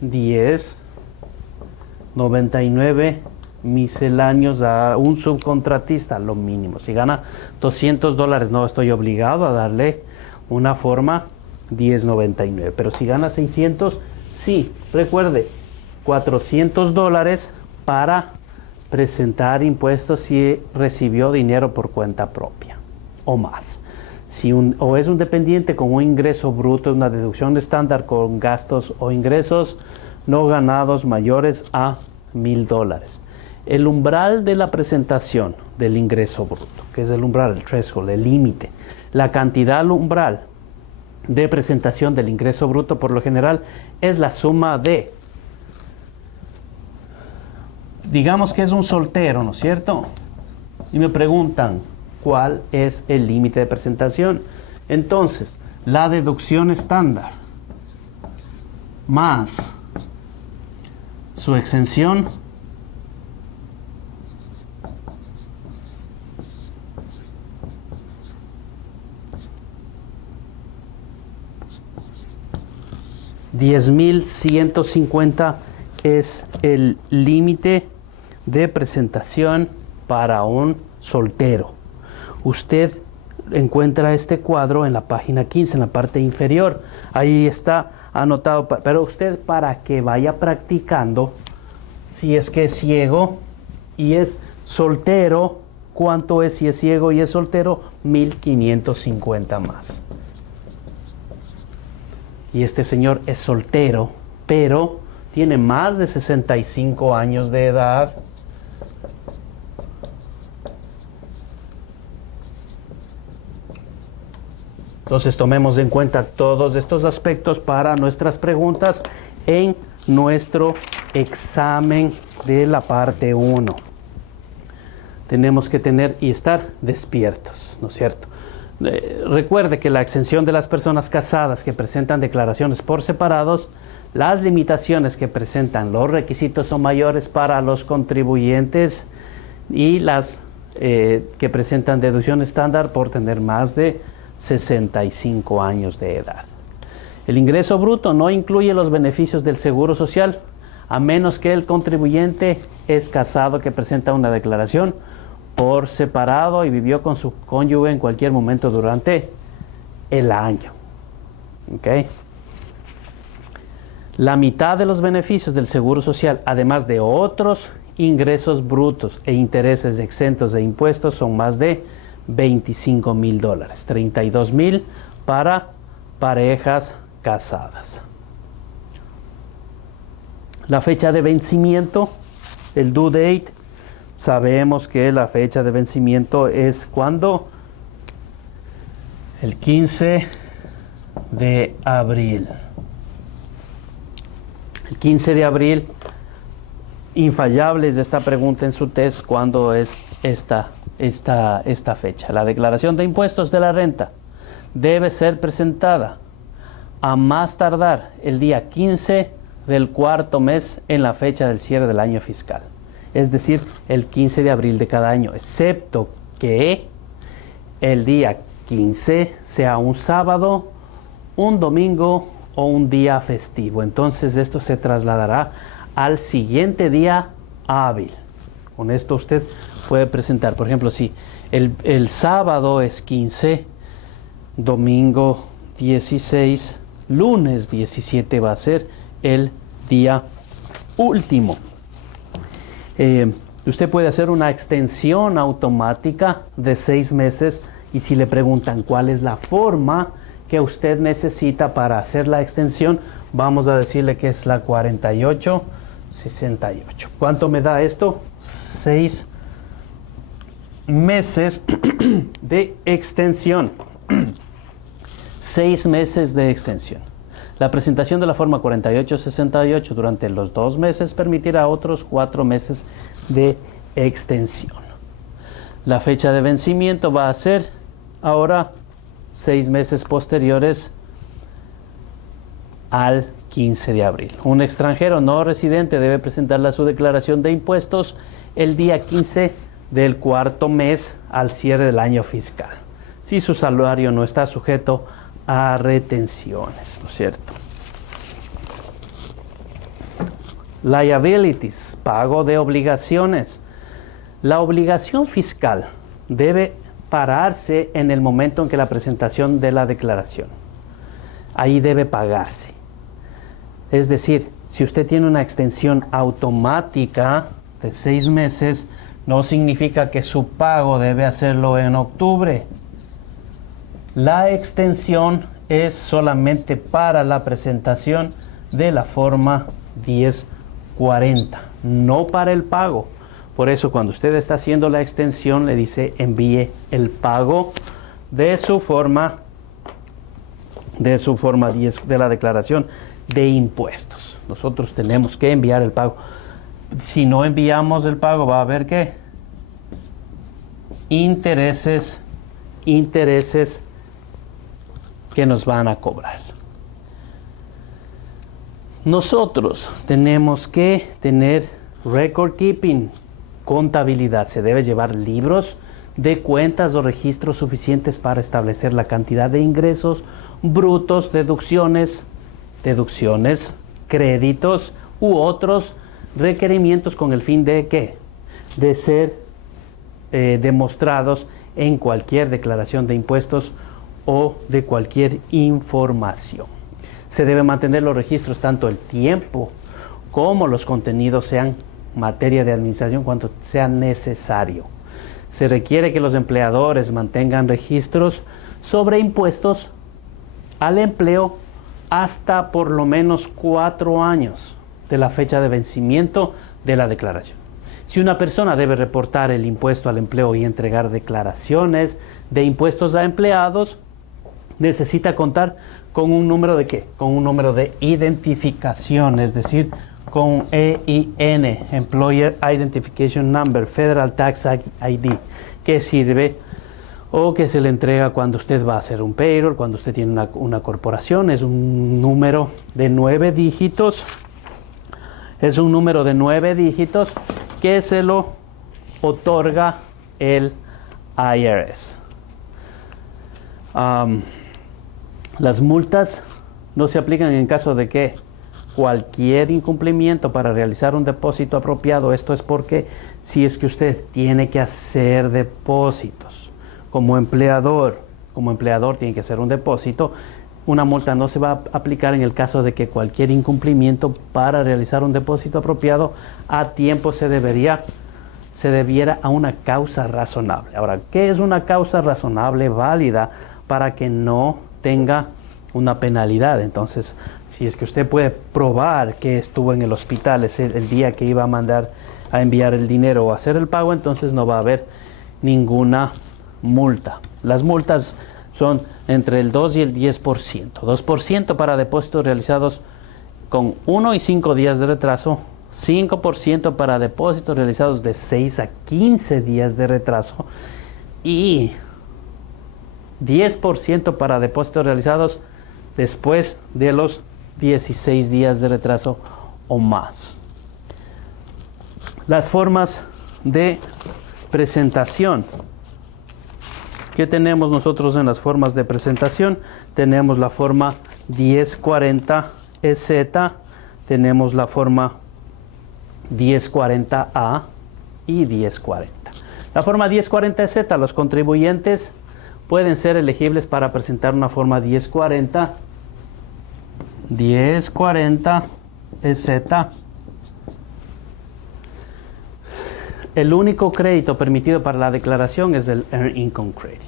1099 misceláneos a un subcontratista, lo mínimo. Si gana $200 no estoy obligado a darle una forma 1099, pero si gana 600, sí. Recuerde, $400 para presentar impuestos si recibió dinero por cuenta propia o más. O es un dependiente con un ingreso bruto, una deducción estándar con gastos o ingresos no ganados mayores a $1,000. El umbral de la presentación del ingreso bruto, que es el umbral, el threshold, el límite, la cantidad umbral de presentación del ingreso bruto por lo general es la suma de, digamos que es un soltero, ¿no es cierto? Y me preguntan, ¿cuál es el límite de presentación? Entonces, la deducción estándar más su exención $10,150 es el límite de presentación para un soltero. Usted encuentra este cuadro en la página 15, en la parte inferior. Ahí está anotado, pero usted, para que vaya practicando, si es que es ciego y es soltero, ¿cuánto es si es ciego y es soltero? 1.550 más. Y este señor es soltero, pero tiene más de 65 años de edad. Entonces tomemos en cuenta todos estos aspectos para nuestras preguntas en nuestro examen de la parte 1. Tenemos que tener y estar despiertos, ¿no es cierto? Recuerde que la exención de las personas casadas que presentan declaraciones por separados, las limitaciones que presentan los requisitos son mayores para los contribuyentes y las que presentan deducción estándar por tener más de 65 años de edad. El ingreso bruto no incluye los beneficios del Seguro Social, a menos que el contribuyente es casado que presenta una declaración por separado y vivió con su cónyuge en cualquier momento durante el año. ¿Okay? La mitad de los beneficios del Seguro Social, además de otros ingresos brutos e intereses exentos de impuestos, son más de $25,000, $32,000 para parejas casadas. La fecha de vencimiento, el due date, sabemos que la fecha de vencimiento es cuando el 15 de abril. El 15 de abril, infallibles de esta pregunta en su test, ¿cuándo es esta fecha? La declaración de impuestos de la renta debe ser presentada a más tardar el día 15 del cuarto mes en la fecha del cierre del año fiscal, es decir, el 15 de abril de cada año, excepto que el día 15 sea un sábado, un domingo o un día festivo. Entonces esto se trasladará al siguiente día hábil. Con esto usted puede presentar, por ejemplo, si el sábado es 15, domingo 16, lunes 17 va a ser el día último. Usted puede hacer una extensión automática de 6 meses y si le preguntan cuál es la forma que usted necesita para hacer la extensión, vamos a decirle que es la 4868. ¿Cuánto me da esto? 6 meses de extensión. 6 meses de extensión. La presentación de la forma 4868 durante los 2 meses permitirá otros 4 meses de extensión. La fecha de vencimiento va a ser ahora 6 meses posteriores al 15 de abril. Un extranjero no residente debe presentarle su declaración de impuestos el día 15 del cuarto mes al cierre del año fiscal, si su salario no está sujeto a retenciones, ¿no es cierto? Liabilities, pago de obligaciones. La obligación fiscal debe pararse en el momento en que la presentación de la declaración. Ahí debe pagarse. Es decir, si usted tiene una extensión automática de 6 meses, no significa que su pago debe hacerlo en octubre. La extensión es solamente para la presentación de la forma 1040, no para el pago. Por eso cuando usted está haciendo la extensión le dice envíe el pago de su forma 10 de la declaración de impuestos. Nosotros tenemos que enviar el pago. Si no enviamos el pago va a haber ¿qué? Intereses que nos van a cobrar. Nosotros tenemos que tener record keeping, contabilidad. Se debe llevar libros de cuentas o registros suficientes para establecer la cantidad de ingresos brutos, deducciones, créditos u otros requerimientos con el fin de ¿qué? De ser demostrados en cualquier declaración de impuestos o de cualquier información. Se debe mantener los registros tanto el tiempo como los contenidos sean materia de administración cuanto sea necesario. Se requiere que los empleadores mantengan registros sobre impuestos al empleo hasta por lo menos 4 años de la fecha de vencimiento de la declaración. Si una persona debe reportar el impuesto al empleo y entregar declaraciones de impuestos a empleados, necesita contar con un número de ¿qué? Con un número de identificación, es decir, con EIN, Employer Identification Number, Federal Tax ID, que sirve o que se le entrega cuando usted va a hacer un payroll, cuando usted tiene una corporación. Es un número de 9 dígitos. Es un número de 9 dígitos que se lo otorga el IRS. Las multas no se aplican en caso de que cualquier incumplimiento para realizar un depósito apropiado. Esto es porque si es que usted tiene que hacer depósitos como empleador tiene que hacer un depósito, una multa no se va a aplicar en el caso de que cualquier incumplimiento para realizar un depósito apropiado a tiempo se debiera a una causa razonable. Ahora, ¿qué es una causa razonable válida para que no tenga una penalidad? Entonces, si es que usted puede probar que estuvo en el hospital el día que iba a enviar el dinero o hacer el pago, entonces no va a haber ninguna multa. Las multas son entre el 2 y el 10%. 2% para depósitos realizados con 1 y 5 días de retraso, 5% para depósitos realizados de 6 a 15 días de retraso y 10% para depósitos realizados después de los 16 días de retraso o más. Las formas de presentación. ¿Qué tenemos nosotros en las formas de presentación? Tenemos la forma 1040EZ, tenemos la forma 1040A y 1040. La forma 1040EZ, los contribuyentes pueden ser elegibles para presentar una forma 1040EZ. El único crédito permitido para la declaración es el Earned Income Credit.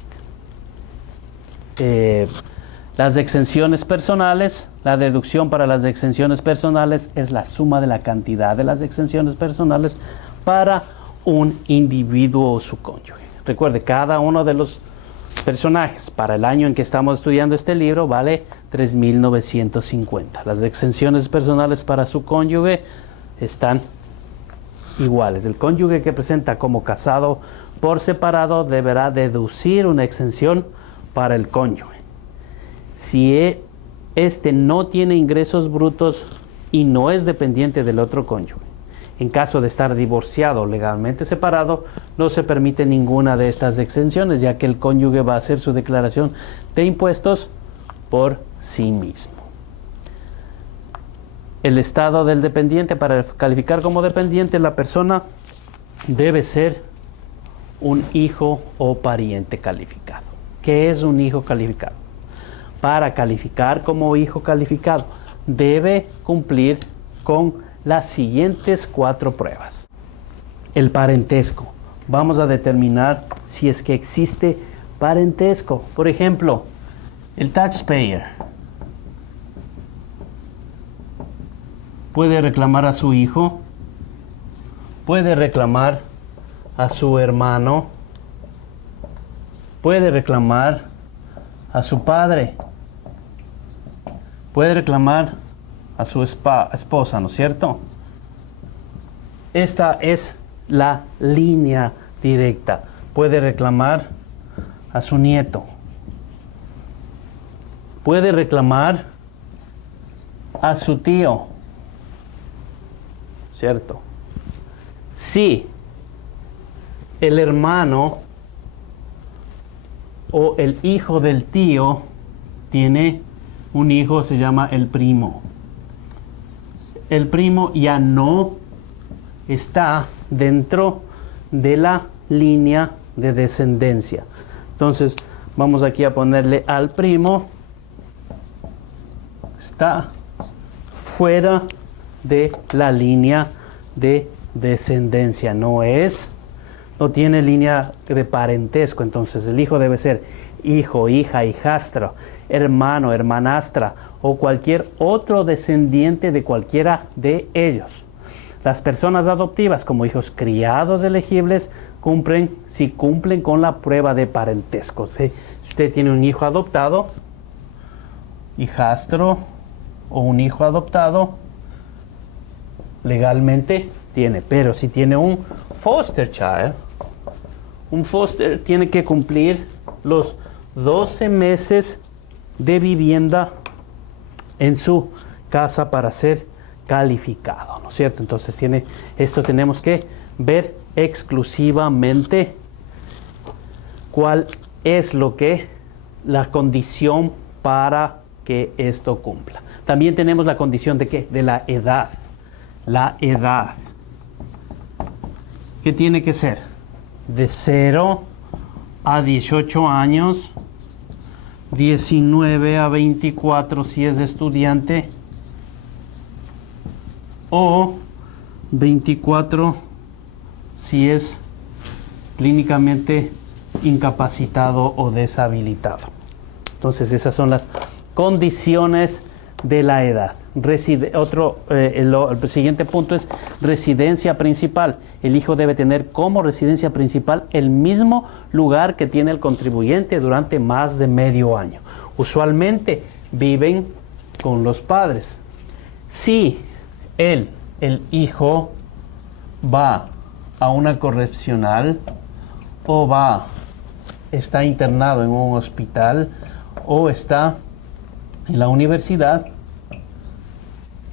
Las exenciones personales, la deducción para las exenciones personales es la suma de la cantidad de las exenciones personales para un individuo o su cónyuge. Recuerde, cada uno de los personajes para el año en que estamos estudiando este libro vale $3,950. Las exenciones personales para su cónyuge están iguales. El cónyuge que presenta como casado por separado deberá deducir una exención para el cónyuge. Si este no tiene ingresos brutos y no es dependiente del otro cónyuge, en caso de estar divorciado o legalmente separado, no se permite ninguna de estas exenciones, ya que el cónyuge va a hacer su declaración de impuestos por sí mismo. El estado del dependiente: para calificar como dependiente, la persona debe ser un hijo o pariente calificado. ¿Qué es un hijo calificado? Para calificar como hijo calificado, debe cumplir con las siguientes 4 pruebas. El parentesco. Vamos a determinar si es que existe parentesco. Por ejemplo, el taxpayer puede reclamar a su hijo, puede reclamar a su hermano, puede reclamar a su padre, puede reclamar a su esposa, ¿no es cierto? Esta es la línea directa. Puede reclamar a su nieto, puede reclamar a su tío, ¿cierto? Si el hermano o el hijo del tío tiene un hijo, se llama el primo. El primo ya no está dentro de la línea de descendencia. Entonces, vamos aquí a ponerle al primo. Está fuera de la línea de descendencia. No tiene línea de parentesco. Entonces, el hijo debe ser hijo, hija, hijastra, hermano, hermanastra o cualquier otro descendiente de cualquiera de ellos. Las personas adoptivas como hijos criados elegibles si cumplen con la prueba de parentesco. Si usted tiene un hijo adoptado, hijastro o un hijo adoptado, legalmente tiene. Pero si tiene un foster child, un foster tiene que cumplir los 12 meses de vivienda en su casa para ser calificado, ¿no es cierto? Entonces tenemos que ver exclusivamente cuál es la condición para que esto cumpla. También tenemos la condición de ¿qué? De la edad. La edad. ¿Qué tiene que ser? De 0 a 18 años, 19 a 24 si es estudiante, o 24 si es clínicamente incapacitado o deshabilitado. Entonces esas son las condiciones de la edad. El siguiente punto es residencia principal. El hijo debe tener como residencia principal el mismo lugar que tiene el contribuyente durante más de medio año. Usualmente viven con los padres. Si el hijo va a una correccional o está internado en un hospital o está en la universidad,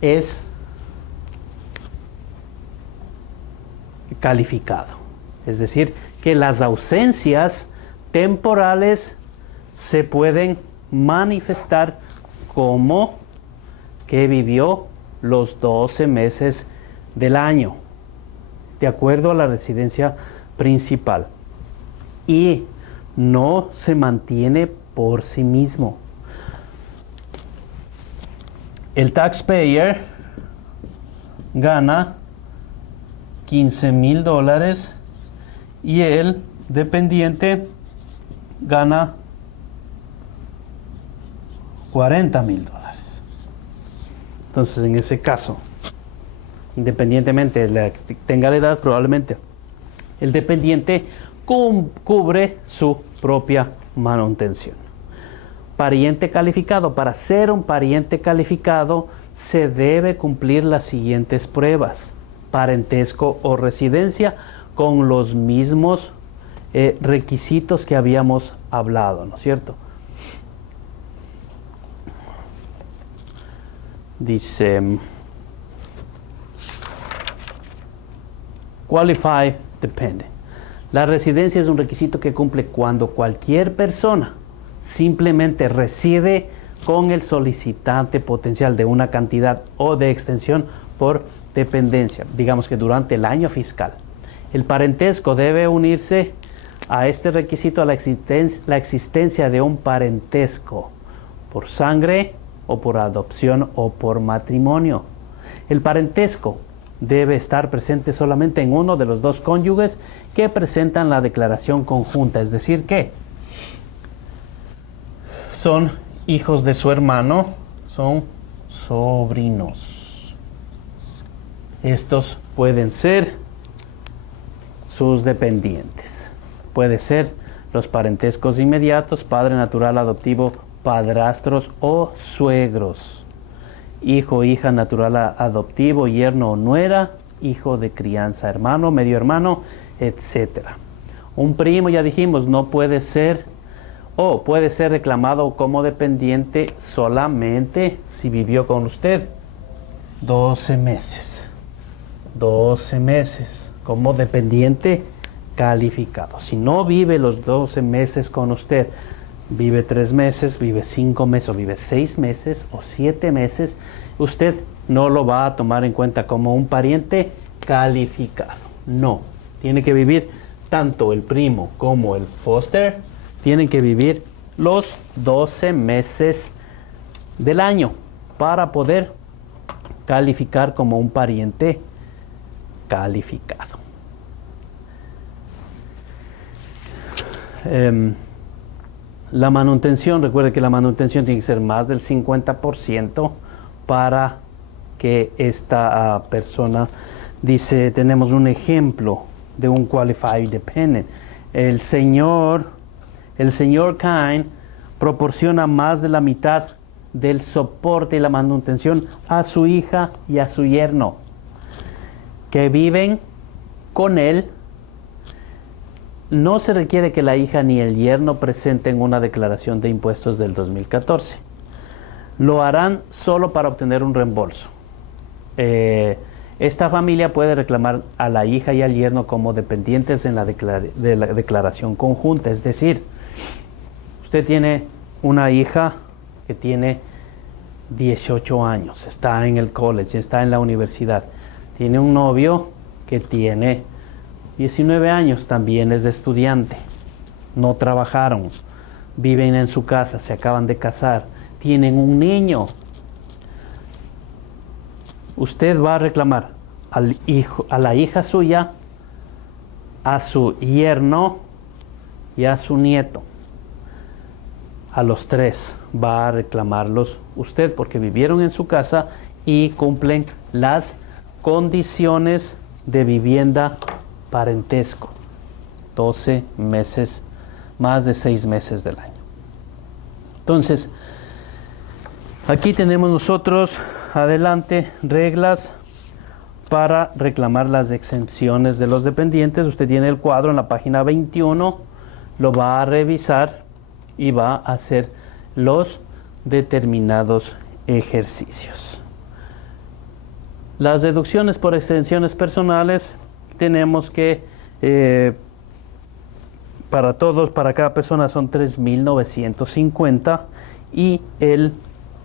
es calificado. Es decir, que las ausencias temporales se pueden manifestar como que vivió los 12 meses del año, de acuerdo a la residencia principal, y no se mantiene por sí mismo. El taxpayer gana $15,000 y el dependiente gana $40,000. Entonces, en ese caso, independientemente de que tenga la edad, probablemente el dependiente cubre su propia manutención. Pariente calificado. Para ser un pariente calificado se debe cumplir las siguientes pruebas: parentesco o residencia con los mismos requisitos que habíamos hablado, ¿no es cierto? Dice qualified dependent. La residencia es un requisito que cumple cuando cualquier persona simplemente reside con el solicitante potencial de una cantidad o de extensión por dependencia, digamos que durante el año fiscal. El parentesco debe unirse a este requisito a la existencia de un parentesco por sangre o por adopción o por matrimonio. El parentesco debe estar presente solamente en uno de los dos cónyuges que presentan la declaración conjunta, es decir que son hijos de su hermano, son sobrinos. Estos pueden ser sus dependientes. Puede ser los parentescos inmediatos, padre natural, adoptivo, padrastros o suegros. Hijo, hija natural, adoptivo, yerno o nuera, hijo de crianza, hermano, medio hermano, etc. Un primo, ya dijimos, no puede ser o puede ser reclamado como dependiente solamente si vivió con usted 12 meses. 12 meses como dependiente calificado. Si no vive los 12 meses con usted, vive 3 meses, vive 5 meses, o vive 6 meses o 7 meses, usted no lo va a tomar en cuenta como un pariente calificado. No, tiene que vivir tanto el primo como el foster, tienen que vivir los 12 meses del año para poder calificar como un pariente calificado. La manutención, recuerde que la manutención tiene que ser más del 50% para que esta persona, dice, tenemos un ejemplo de un qualified dependent. El señor Kine proporciona más de la mitad del soporte y la manutención a su hija y a su yerno, que viven con él. No se requiere que la hija ni el yerno presenten una declaración de impuestos del 2014. Lo harán solo para obtener un reembolso. Esta familia puede reclamar a la hija y al yerno como dependientes en la declaración conjunta. Es decir, usted tiene una hija que tiene 18 años, está en el college, está en la universidad. Tiene un novio que tiene 19 años, también es estudiante. No trabajaron, viven en su casa, se acaban de casar, tienen un niño. Usted va a reclamar al hijo, a la hija suya, a su yerno y a su nieto. A los tres va a reclamarlos usted porque vivieron en su casa y cumplen las condiciones de vivienda parentesco. 12 meses, más de 6 meses del año. Entonces, aquí tenemos nosotros, adelante, reglas para reclamar las exenciones de los dependientes. Usted tiene el cuadro en la página 21, lo va a revisar y va a hacer los determinados ejercicios. Las deducciones por exenciones personales tenemos que para todos, para cada persona son 3.950 y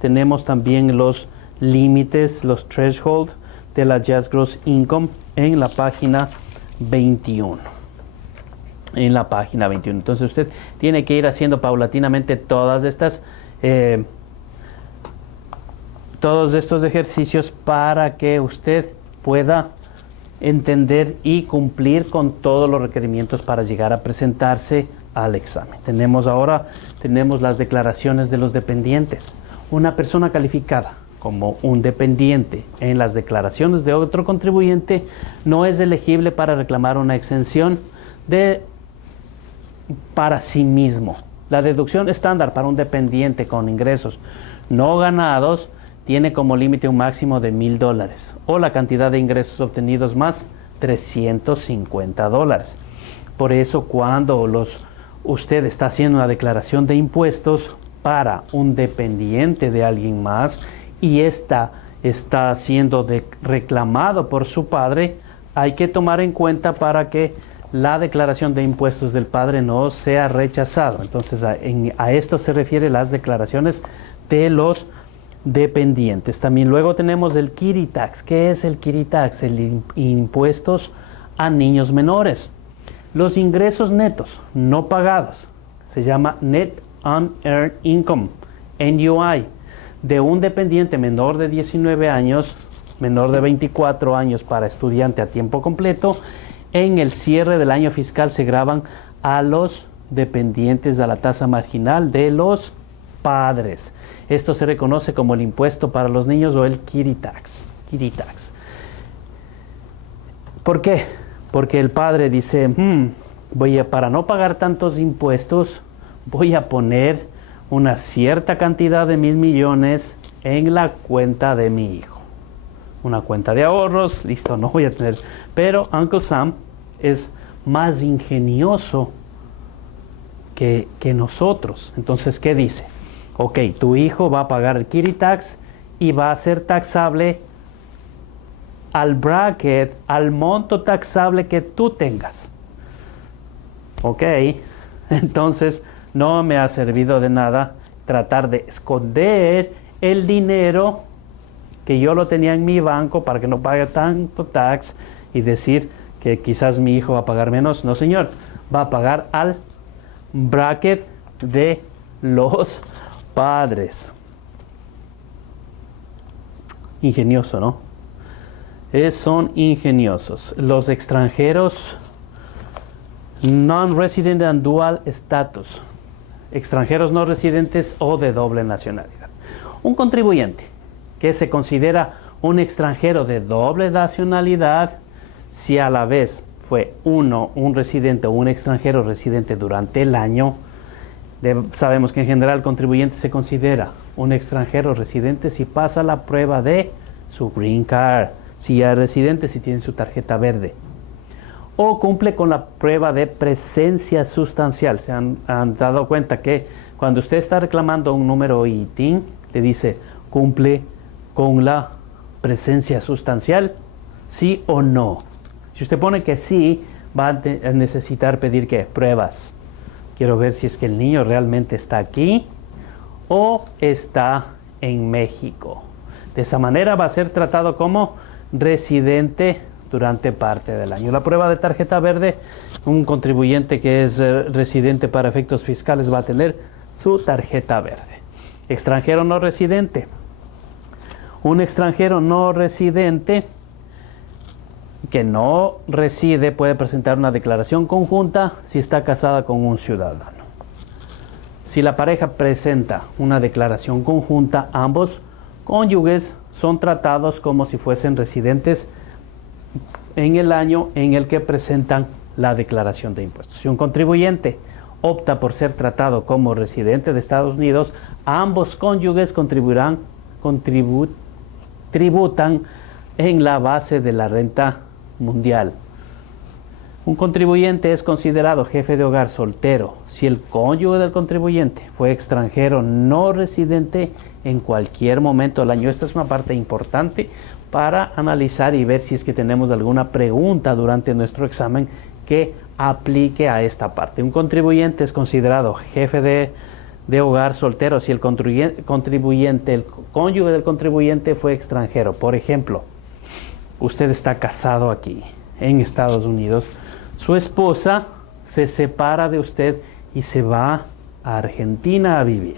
tenemos también los límites, los thresholds de la Just Gross Income en la página 21. En la página 21. Entonces usted tiene que ir haciendo paulatinamente todos estos ejercicios para que usted pueda entender y cumplir con todos los requerimientos para llegar a presentarse al examen. Tenemos las declaraciones de los dependientes. Una persona calificada como un dependiente en las declaraciones de otro contribuyente no es elegible para reclamar una exención para sí mismo. La deducción estándar para un dependiente con ingresos no ganados tiene como límite un máximo de $1,000 o la cantidad de ingresos obtenidos más $350. Por eso cuando usted está haciendo una declaración de impuestos para un dependiente de alguien más y está siendo reclamado por su padre, hay que tomar en cuenta para que la declaración de impuestos del padre no sea rechazado. Entonces a esto se refiere las declaraciones de los dependientes. También luego tenemos el Kiddie Tax. ¿Qué es el Kiddie Tax? El impuestos a niños menores. Los ingresos netos no pagados se llama Net Unearned Income, NUI, de un dependiente menor de 19 años, menor de 24 años para estudiante a tiempo completo. En el cierre del año fiscal se graban a los dependientes a la tasa marginal de los padres. Esto se reconoce como el impuesto para los niños o el Kiddie Tax. Kiddie Tax. ¿Por qué? Porque el padre dice, para no pagar tantos impuestos, voy a poner una cierta cantidad de $1,000 millones en la cuenta de mi hijo. Una cuenta de ahorros, listo, no voy a tener. Pero Uncle Sam es más ingenioso que nosotros. Entonces, ¿qué dice? Ok, tu hijo va a pagar el Kiddie Tax y va a ser taxable al bracket, al monto taxable que tú tengas. Ok, entonces no me ha servido de nada tratar de esconder el dinero que yo lo tenía en mi banco para que no pague tanto tax y decir que quizás mi hijo va a pagar menos. No, señor, va a pagar al bracket de los padres. Ingenioso, ¿no? Son ingeniosos. Los extranjeros non-resident and dual status. Extranjeros no residentes o de doble nacionalidad. Un contribuyente que se considera un extranjero de doble nacionalidad si a la vez fue un residente o un extranjero residente durante el año. Sabemos que en general el contribuyente se considera un extranjero residente si pasa la prueba de su green card, si es residente, si tiene su tarjeta verde, o cumple con la prueba de presencia sustancial. Se han dado cuenta que cuando usted está reclamando un número ITIN, le dice cumple con la presencia sustancial, sí o no. Si usted pone que sí, va a necesitar pedir ¿qué? Pruebas. Quiero ver si es que el niño realmente está aquí o está en México. De esa manera va a ser tratado como residente durante parte del año. La prueba de tarjeta verde, un contribuyente que es residente para efectos fiscales va a tener su tarjeta verde. Extranjero no residente. Un extranjero no residente que no reside puede presentar una declaración conjunta si está casada con un ciudadano. Si la pareja presenta una declaración conjunta, ambos cónyuges son tratados como si fuesen residentes en el año en el que presentan la declaración de impuestos. Si un contribuyente opta por ser tratado como residente de Estados Unidos, ambos cónyuges tributan en la base de la renta mundial. Un contribuyente es considerado jefe de hogar soltero si el cónyuge del contribuyente fue extranjero no residente en cualquier momento del año. Esta es una parte importante para analizar y ver si es que tenemos alguna pregunta durante nuestro examen que aplique a esta parte. Un contribuyente es considerado jefe de hogar soltero si el contribuyente, el cónyuge del contribuyente fue extranjero. Por ejemplo, usted está casado aquí en Estados Unidos, su esposa se separa de usted y se va a Argentina a vivir.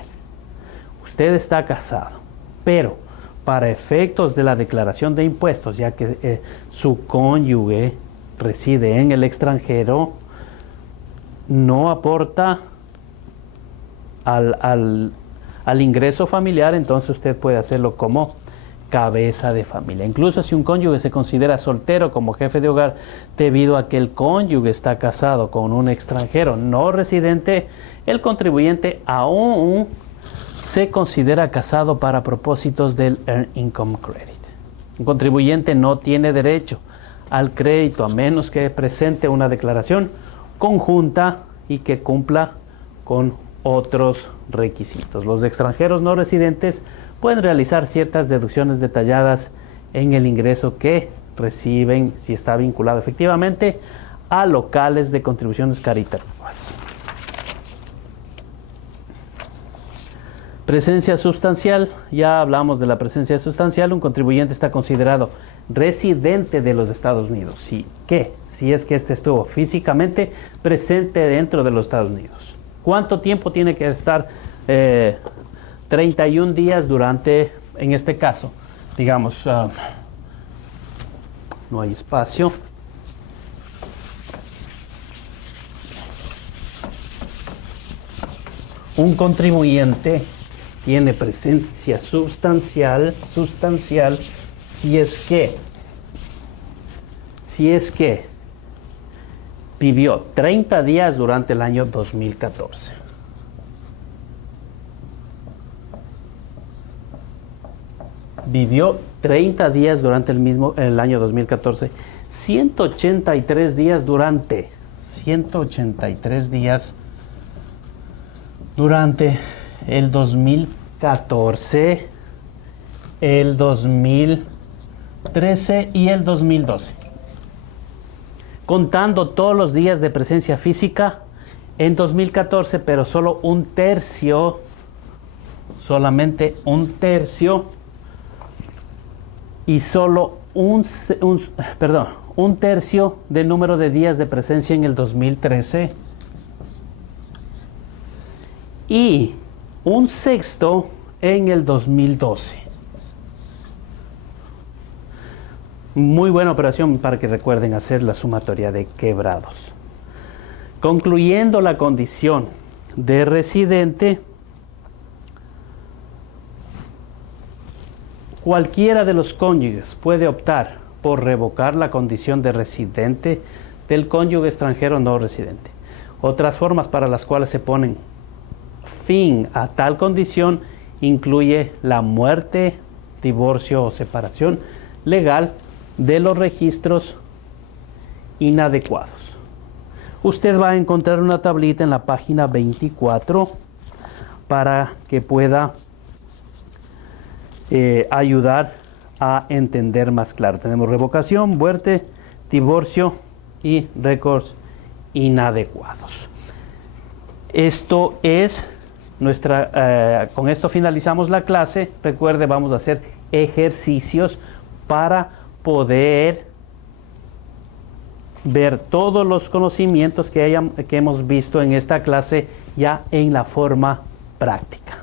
Usted está casado, pero para efectos de la declaración de impuestos, ya que su cónyuge reside en el extranjero, no aporta al ingreso familiar, entonces usted puede hacerlo como cabeza de familia. Incluso si un cónyuge se considera soltero como jefe de hogar debido a que el cónyuge está casado con un extranjero no residente, el contribuyente aún se considera casado para propósitos del Earned Income Credit. Un contribuyente no tiene derecho al crédito a menos que presente una declaración conjunta y que cumpla con otros requisitos. Los extranjeros no residentes pueden realizar ciertas deducciones detalladas en el ingreso que reciben si está vinculado efectivamente a locales de contribuciones caritativas. Presencia sustancial, ya hablamos de la presencia sustancial. Un contribuyente está considerado residente de los Estados Unidos. Si es que este estuvo físicamente presente dentro de los Estados Unidos. ¿Cuánto tiempo tiene que estar? 31 días durante, en este caso, digamos, no hay espacio. Un contribuyente tiene presencia sustancial si es que vivió 30 días durante el año 2014. Vivió 30 días durante el año 2014, 183 días durante el 2014, el 2013 y el 2012. Contando todos los días de presencia física en 2014, pero solo solamente un tercio, y solo un tercio del número de días de presencia en el 2013. y un sexto en el 2012. Muy buena operación para que recuerden hacer la sumatoria de quebrados. Concluyendo la condición de residente, cualquiera de los cónyuges puede optar por revocar la condición de residente del cónyuge extranjero no residente. Otras formas para las cuales se ponen fin a tal condición incluye la muerte, divorcio o separación legal de los registros inadecuados. Usted va a encontrar una tablita en la página 24 para que pueda ayudar a entender más claro. Tenemos revocación, muerte, divorcio y récords inadecuados. Esto es con esto finalizamos la clase. Recuerde, vamos a hacer ejercicios para poder ver todos los conocimientos que hemos visto en esta clase ya en la forma práctica.